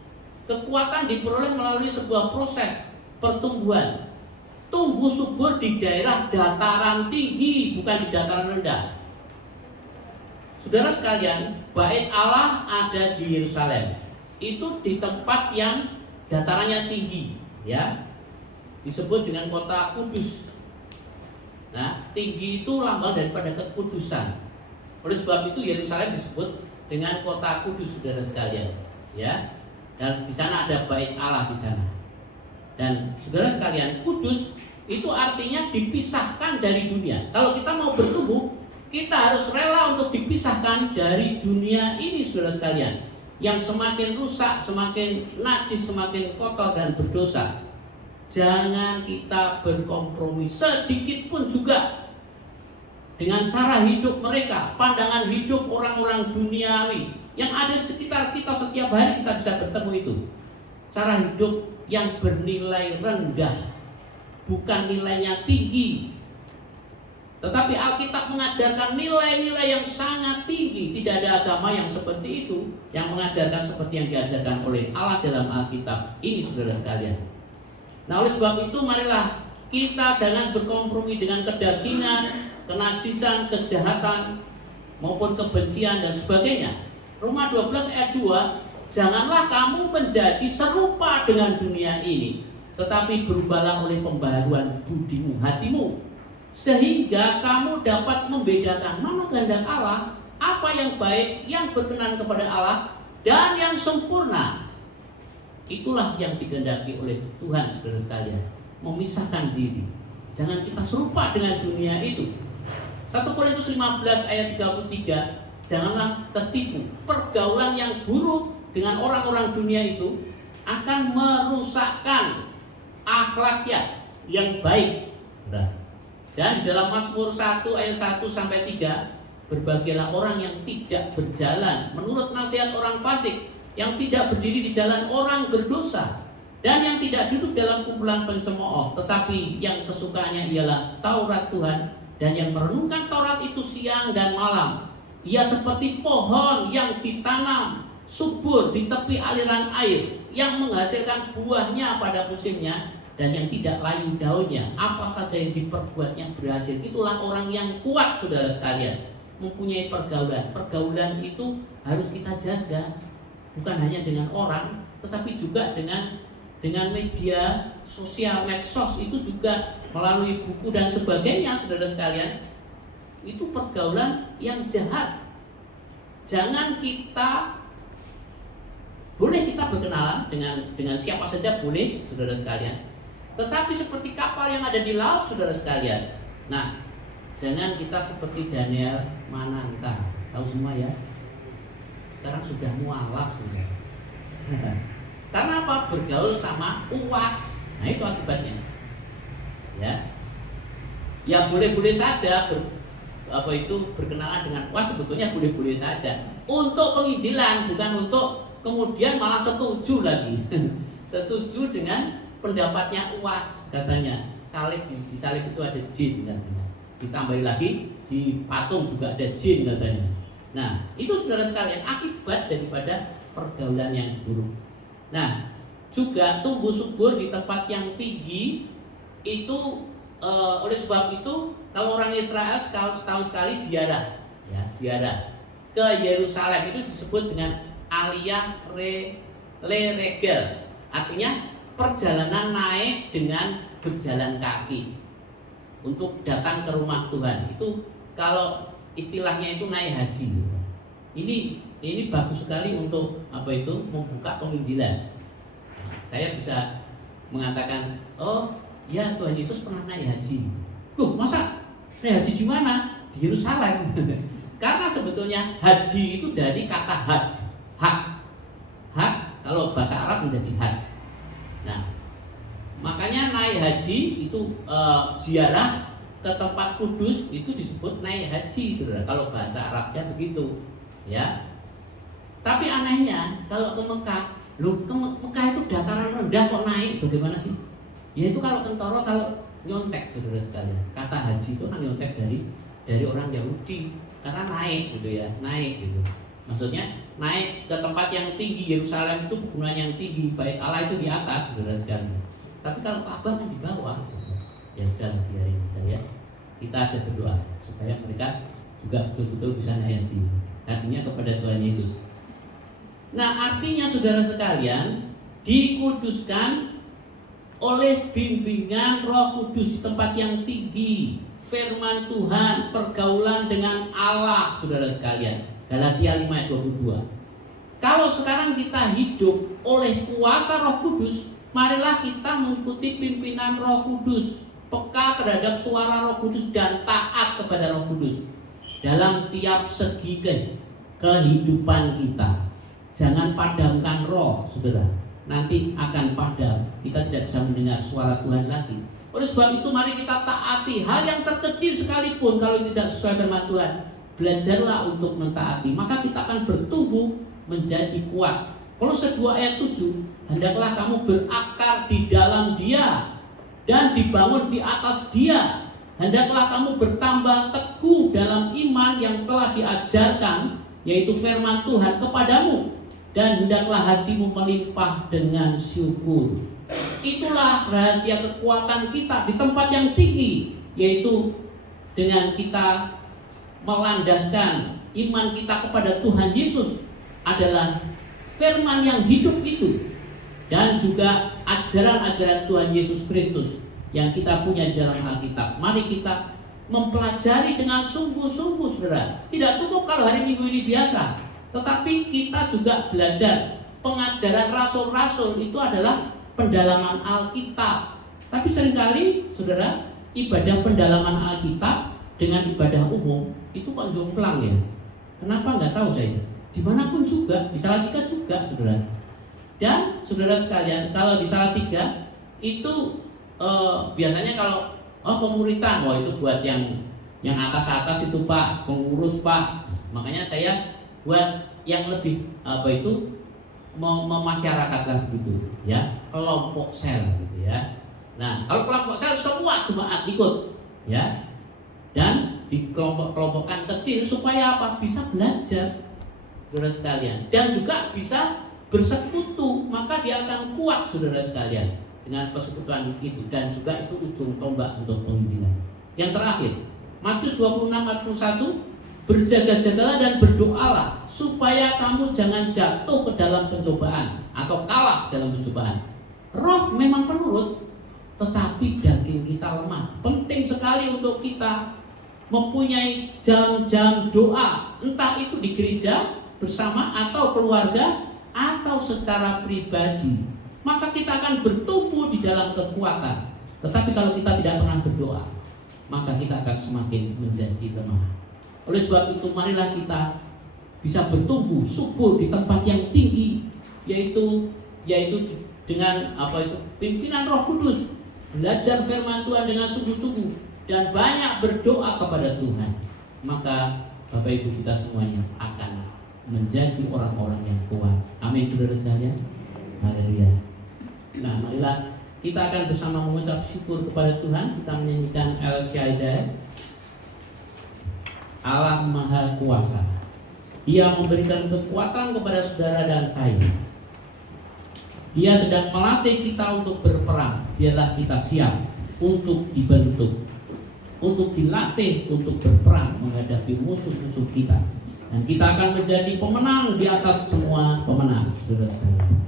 Kekuatan diperoleh melalui sebuah proses pertumbuhan. Tumbuh subur di daerah dataran tinggi, bukan di dataran rendah. Saudara sekalian, Bait Allah ada di Yerusalem. Itu di tempat yang datarannya tinggi, ya. Disebut dengan kota kudus. Nah, tinggi itu lambang daripada kekudusan. Oleh sebab itu Yerusalem disebut dengan kota kudus, saudara sekalian, ya. Dan di sana ada Bait Allah di sana. Dan saudara sekalian, kudus itu artinya dipisahkan dari dunia. Kalau kita mau bertumbuh, kita harus rela untuk dipisahkan dari dunia ini, saudara sekalian, yang semakin rusak, semakin najis, semakin kotor dan berdosa. Jangan kita berkompromi sedikit pun juga dengan cara hidup mereka, pandangan hidup orang-orang duniawi yang ada di sekitar kita. Setiap hari kita bisa bertemu itu. Cara hidup yang bernilai rendah, bukan nilainya tinggi. Tetapi Alkitab mengajarkan nilai-nilai yang sangat tinggi. Tidak ada agama yang seperti itu, yang mengajarkan seperti yang diajarkan oleh Allah dalam Alkitab ini, saudara sekalian. Nah, oleh sebab itu marilah kita jangan berkompromi dengan kedagingan, kenajisan, kejahatan, maupun kebencian dan sebagainya. Roma 12 ayat 2, janganlah kamu menjadi serupa dengan dunia ini, tetapi berubahlah oleh pembaharuan budimu, hatimu, sehingga kamu dapat membedakan mana kehendak Allah, apa yang baik, yang berkenan kepada Allah, dan yang sempurna. Itulah yang dikehendaki oleh Tuhan, saudara sekalian, memisahkan diri. Jangan kita serupa dengan dunia itu. 1 Korintus 15 ayat 33, janganlah tertipu. Pergaulan yang buruk dengan orang-orang dunia itu akan merusakkan akhlaknya yang baik. Dan dalam Mazmur 1 ayat 1 sampai 3, berbahagialah orang yang tidak berjalan menurut nasihat orang fasik, yang tidak berdiri di jalan orang berdosa, dan yang tidak duduk dalam kumpulan pencemooh, tetapi yang kesukaannya ialah Taurat Tuhan, dan yang merenungkan Taurat itu siang dan malam. Ia seperti pohon yang ditanam subur di tepi aliran air, yang menghasilkan buahnya pada musimnya, dan yang tidak layu daunnya. Apa saja yang diperbuatnya berhasil. Itulah orang yang kuat, saudara sekalian. Mempunyai pergaulan. Pergaulan itu harus kita jaga. Bukan hanya dengan orang, tetapi juga dengan media sosial, medsos itu juga, melalui buku dan sebagainya, saudara sekalian. Itu pergaulan yang jahat. Jangan kita, boleh kita berkenalan dengan siapa saja, boleh, saudara sekalian. Tetapi seperti kapal yang ada di laut, saudara sekalian. Nah, jangan kita seperti Daniel Mananta. Tahu semua ya? Sekarang sudah mualaf sudah. Karena apa? Bergaul sama UAS. Nah, itu akibatnya. Ya boleh-boleh saja berkenalan dengan UAS, sebetulnya boleh-boleh saja. Untuk penginjilan, bukan untuk kemudian malah setuju lagi. Setuju dengan pendapatnya UAS, katanya. Di salib itu ada jin, katanya. Ditambahi lagi, di patung juga ada jin, katanya. Nah, itu saudara sekalian akibat daripada pergaulan yang buruk. Nah, juga tumbuh subur di tempat yang tinggi itu, oleh sebab itu kalau orang Israel setahun sekali ziarah ke Yerusalem, itu disebut dengan aliyah regel, artinya perjalanan naik dengan berjalan kaki untuk datang ke rumah Tuhan. Itu kalau istilahnya itu naik haji. Ini bagus sekali untuk membuka penginjilan. Saya bisa mengatakan, oh ya, Tuhan Yesus pernah naik haji. Loh, masa naik haji di mana? Di Yerusalem. Karena sebetulnya haji itu dari kata hak kalau bahasa Arab menjadi haj. Nah, makanya naik haji itu ziarah ke tempat kudus itu disebut naik haji, saudara. Kalau bahasa Arabnya begitu, ya. Tapi anehnya kalau ke Mekah, Mekah itu dataran rendah kok naik, bagaimana sih? Ya itu kalau kentoro, kalau nyontek, saudara sekalian. Kata haji itu kan nyontek dari orang Yahudi, karena naik gitu ya, naik gitu. Maksudnya naik ke tempat yang tinggi. Yerusalem itu pegunungan yang tinggi, Bait Allah itu di atas, saudara sekalian. Tapi kalau Ka'bah kan di bawah. Ya sudah, biarin saya. Kita aja berdoa supaya mereka juga betul-betul bisa naik haji. Artinya kepada Tuhan Yesus. Nah, artinya saudara sekalian, dikuduskan oleh bimbingan Roh Kudus di tempat yang tinggi, firman Tuhan, pergaulan dengan Allah, saudara sekalian. Galatia 5 ayat 22. Kalau sekarang kita hidup oleh kuasa Roh Kudus, marilah kita mengikuti pimpinan Roh Kudus, peka terhadap suara Roh Kudus dan taat kepada Roh Kudus dalam tiap segi kehidupan kita. Jangan padamkan roh, saudara. Nanti akan padam. Kita tidak bisa mendengar suara Tuhan lagi. Oleh sebab itu mari kita taati hal yang terkecil sekalipun kalau tidak sesuai firman Tuhan. Belajarlah untuk mentaati, maka kita akan bertumbuh menjadi kuat. Kolose 2 ayat 7, hendaklah kamu berakar di dalam Dia dan dibangun di atas Dia. Hendaklah kamu bertambah teguh dalam iman yang telah diajarkan, yaitu firman Tuhan kepadamu, dan hendaklah hatimu melimpah dengan syukur. Itulah rahasia kekuatan kita di tempat yang tinggi, yaitu dengan kita melandaskan iman kita kepada Tuhan Yesus adalah firman yang hidup itu, dan juga ajaran-ajaran Tuhan Yesus Kristus yang kita punya di dalam Alkitab. Mari kita mempelajari dengan sungguh-sungguh, saudara. Tidak cukup kalau hari Minggu ini biasa, tetapi kita juga belajar. Pengajaran rasul-rasul itu adalah pendalaman Alkitab. Tapi seringkali, saudara, ibadah pendalaman Alkitab dengan ibadah umum itu kok jomplang ya. Kenapa nggak tahu saya. Dimanapun juga, di Salatiga juga, saudara. Dan saudara sekalian, kalau di Salatiga itu biasanya kalau pemuritan, itu buat yang atas-atas itu Pak, pengurus Pak. Makanya saya buat yang lebih memasyarakatkan gitu ya, kelompok sel gitu ya. Nah, kalau kelompok sel semua jemaat ikut ya, dan dikelompok-kelompokkan kecil supaya apa? Bisa belajar, saudara sekalian, dan juga bisa bersekutu, maka dia akan kuat, saudara sekalian. dengan persekutuan itu, dan juga itu ujung tombak untuk penginjilan. Yang terakhir, Matius 26:41, berjaga-jagalah dan berdoalah supaya kamu jangan jatuh ke dalam pencobaan atau kalah dalam pencobaan. Roh memang penurut, tetapi daging kita lemah. Penting sekali untuk kita mempunyai jam-jam doa, entah itu di gereja bersama atau keluarga atau secara pribadi. Maka kita akan bertumbuh di dalam kekuatan. Tetapi kalau kita tidak pernah berdoa, maka kita akan semakin menjadi lemah. Oleh sebab itu, marilah kita bisa bertumbuh subur di tempat yang tinggi, yaitu dengan pimpinan Roh Kudus, belajar firman Tuhan dengan sungguh-sungguh dan banyak berdoa kepada Tuhan. Maka Bapak Ibu kita semuanya akan menjadi orang-orang yang kuat. Amin, saudara sekalian. Haleluya. Nah, marilah kita akan bersama mengucap syukur kepada Tuhan. Kita menyanyikan El Shaddai, Allah Maha Kuasa. Dia memberikan kekuatan kepada saudara dan saya. Dia sedang melatih kita untuk berperang. Biarlah kita siap untuk dibentuk, untuk dilatih untuk berperang menghadapi musuh-musuh kita. Dan kita akan menjadi pemenang di atas semua pemenang, saudara sekalian.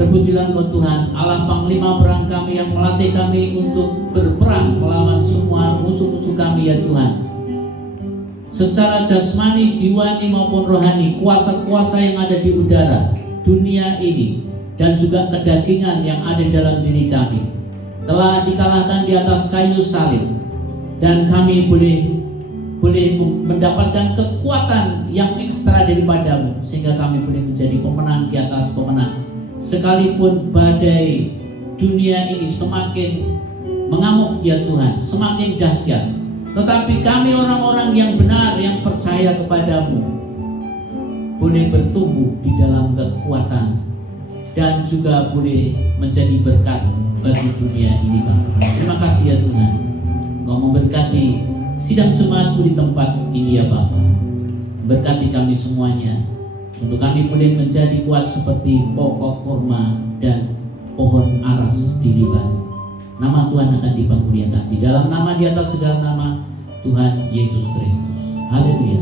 Terpujilah Engkau Tuhan, Allah Panglima perang kami yang melatih kami untuk berperang melawan semua musuh-musuh kami ya Tuhan. Secara jasmani, jiwani maupun rohani, kuasa-kuasa yang ada di udara, dunia ini, dan juga kedagingan yang ada dalam diri kami telah dikalahkan di atas kayu salib, dan kami boleh mendapatkan kekuatan yang ekstra daripadamu, sehingga kami boleh menjadi pemenang di atas pemenang. Sekalipun badai dunia ini semakin mengamuk ya Tuhan, semakin dahsyat, tetapi kami orang-orang yang benar, yang percaya kepadamu, boleh bertumbuh di dalam kekuatan dan juga boleh menjadi berkat bagi dunia ini Bapa. Terima kasih ya Tuhan, Engkau memberkati sidang jemaatmu di tempat ini ya Bapa. Berkati kami semuanya, untuk kami boleh menjadi kuat seperti pokok korma dan pohon aras di Libanon. Nama Tuhan akan dipermuliakan di dalam nama di atas segala nama, Tuhan Yesus Kristus. Haleluya.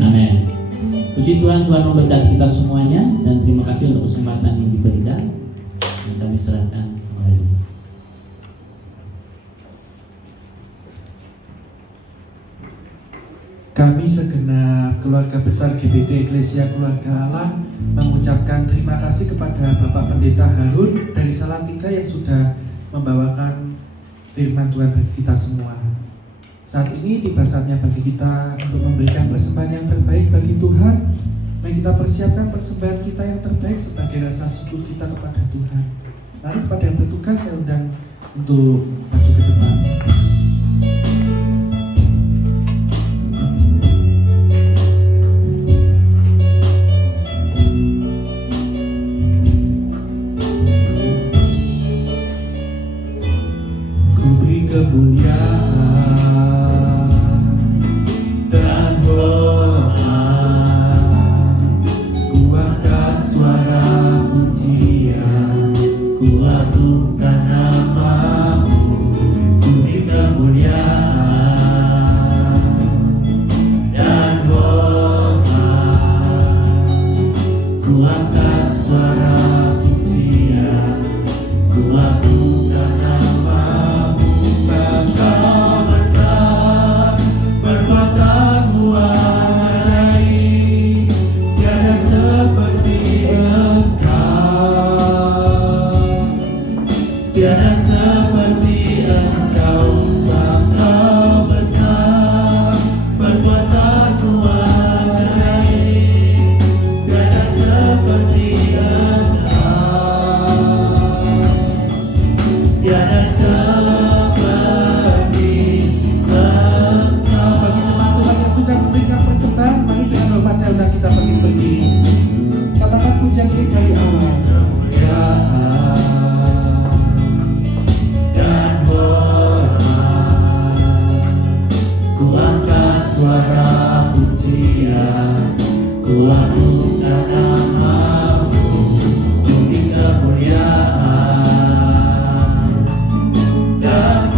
Amin. Puji Tuhan, Tuhan memberkati kita semuanya, dan terima kasih untuk kesempatan yang diberikan. Dan kami serahkan kembali. Kami segenap keluarga besar GBT Eklesia Keluarga Allah mengucapkan terima kasih kepada Bapak Pendeta Harun dari Salatiga yang sudah membawakan firman Tuhan bagi kita semua. Saat ini tiba saatnya bagi kita untuk memberikan persembahan yang terbaik bagi Tuhan. Mari kita persiapkan persembahan kita yang terbaik sebagai rasa syukur kita kepada Tuhan. Mari kepada yang bertugas saya undang untuk maju ke depan. Kemuliaan dan hormat, kuatkan suara pujian, kuatkan namamu. Ku beri kemuliaan dan hormat, kuatkan suara pujian, kuatkan namamu. Engkau besar, perbuatanmu ajaib, tiada seperti Engkau, tiada seperti Engkau. Engkau besar, perbuatanmu ajaib, tiada seperti Engkau, tiada seperti Memberikan persembahan, mari dengan hormat saya undang kita berdiri. Katakan pujian ini dari awal. Dan hormat, kuatkan suara pujian, kuatkan namamu. Ku beri kemuliaan dan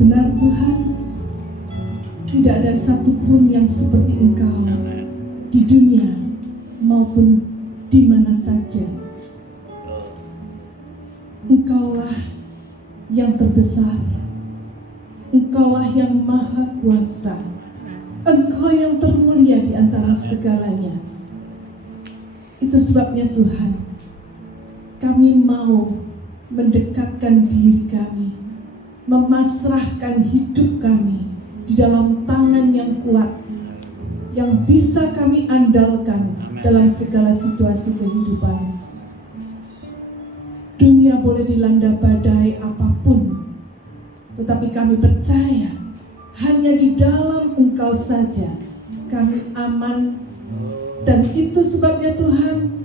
Benar Tuhan, tidak ada satupun yang seperti Engkau di dunia maupun di mana saja. Engkaulah yang terbesar, Engkaulah yang maha kuasa, Engkau yang termulia di antara segalanya. Itu sebabnya Tuhan, kami mau mendekatkan diri kami, memasrahkan hidup kami di dalam tangan yang kuat, yang bisa kami andalkan dalam segala situasi kehidupan. Dunia boleh dilanda badai apapun, tetapi kami percaya hanya di dalam Engkau saja kami aman. Dan itu sebabnya Tuhan,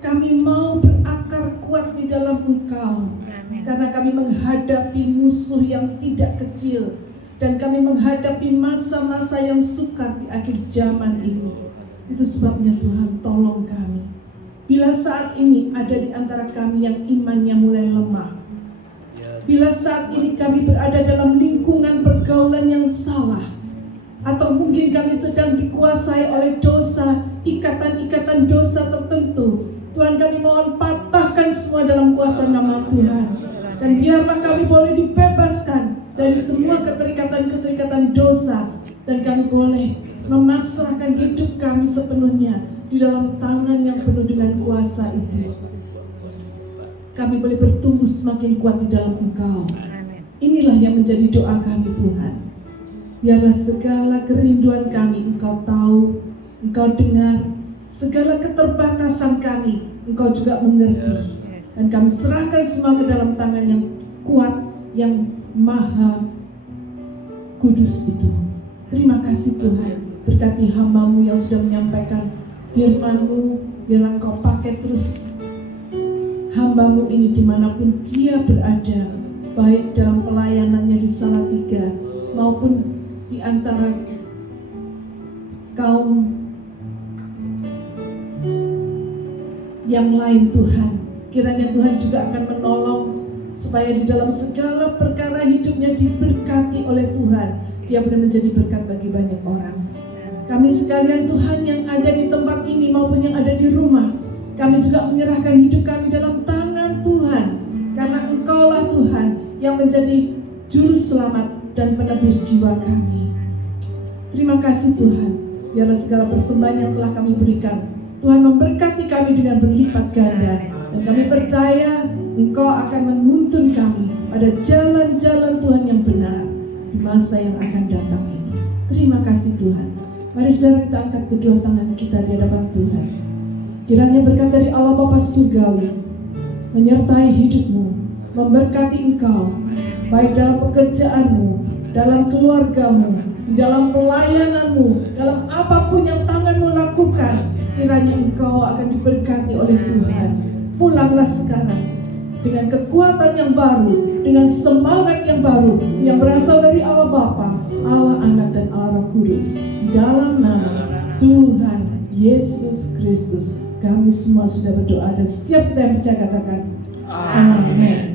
kami mau berakar kuat di dalam Engkau, karena kami menghadapi musuh yang tidak kecil, dan kami menghadapi masa-masa yang sukar di akhir zaman ini. Itu sebabnya Tuhan, tolong kami. Bila saat ini ada di antara kami yang imannya mulai lemah, bila saat ini kami berada dalam lingkungan pergaulan yang salah, atau mungkin kami sedang dikuasai oleh dosa, ikatan-ikatan dosa tertentu, Tuhan, kami mohon patahkan semua dalam kuasa nama Tuhan. Dan biarlah kami boleh dibebaskan dari semua keterikatan-keterikatan dosa, dan kami boleh memasrahkan hidup kami sepenuhnya di dalam tangan yang penuh dengan kuasa itu. Kami boleh bertumbuh semakin kuat di dalam Engkau. Inilah yang menjadi doa kami, Tuhan. Biarlah segala kerinduan kami Engkau tahu, Engkau dengar, segala keterbatasan kami Engkau juga mengerti. Dan kami serahkan semua ke dalam tangan yang kuat, yang maha kudus itu. Terima kasih Tuhan, berkati hamba-Mu yang sudah menyampaikan firman-Mu. Biarlah Engkau pakai terus hamba-Mu ini dimanapun dia berada, baik dalam pelayanannya di Salatiga maupun di antara kaum yang lain. Tuhan, kiranya Tuhan juga akan menolong supaya di dalam segala perkara hidupnya diberkati oleh Tuhan. Dia boleh menjadi berkat bagi banyak orang. Kami sekalian Tuhan yang ada di tempat ini maupun yang ada di rumah, kami juga menyerahkan hidup kami dalam tangan Tuhan, karena Engkaulah Tuhan yang menjadi juru selamat dan penebus jiwa kami. Terima kasih Tuhan, biarlah segala persembahan yang telah kami berikan, Tuhan memberkati kami dengan berlipat ganda. Dan kami percaya Engkau akan menuntun kami pada jalan-jalan Tuhan yang benar di masa yang akan datang ini. Terima kasih Tuhan. Mari saudara kita angkat kedua tangan kita di hadapan Tuhan. Kiranya berkat dari Allah Bapa Surgawi menyertai hidupmu, memberkati engkau, baik dalam pekerjaanmu, dalam keluargamu, di dalam pelayananmu, dalam apapun yang tanganmu lakukan. Kiranya engkau akan diberkati oleh Tuhan. Pulanglah sekarang dengan kekuatan yang baru, dengan semangat yang baru yang berasal dari Allah Bapa, Allah Anak dan Allah Roh Kudus. Dalam nama Tuhan Yesus Kristus kami semua sudah berdoa, dan setiap kita yang percaya katakan amin.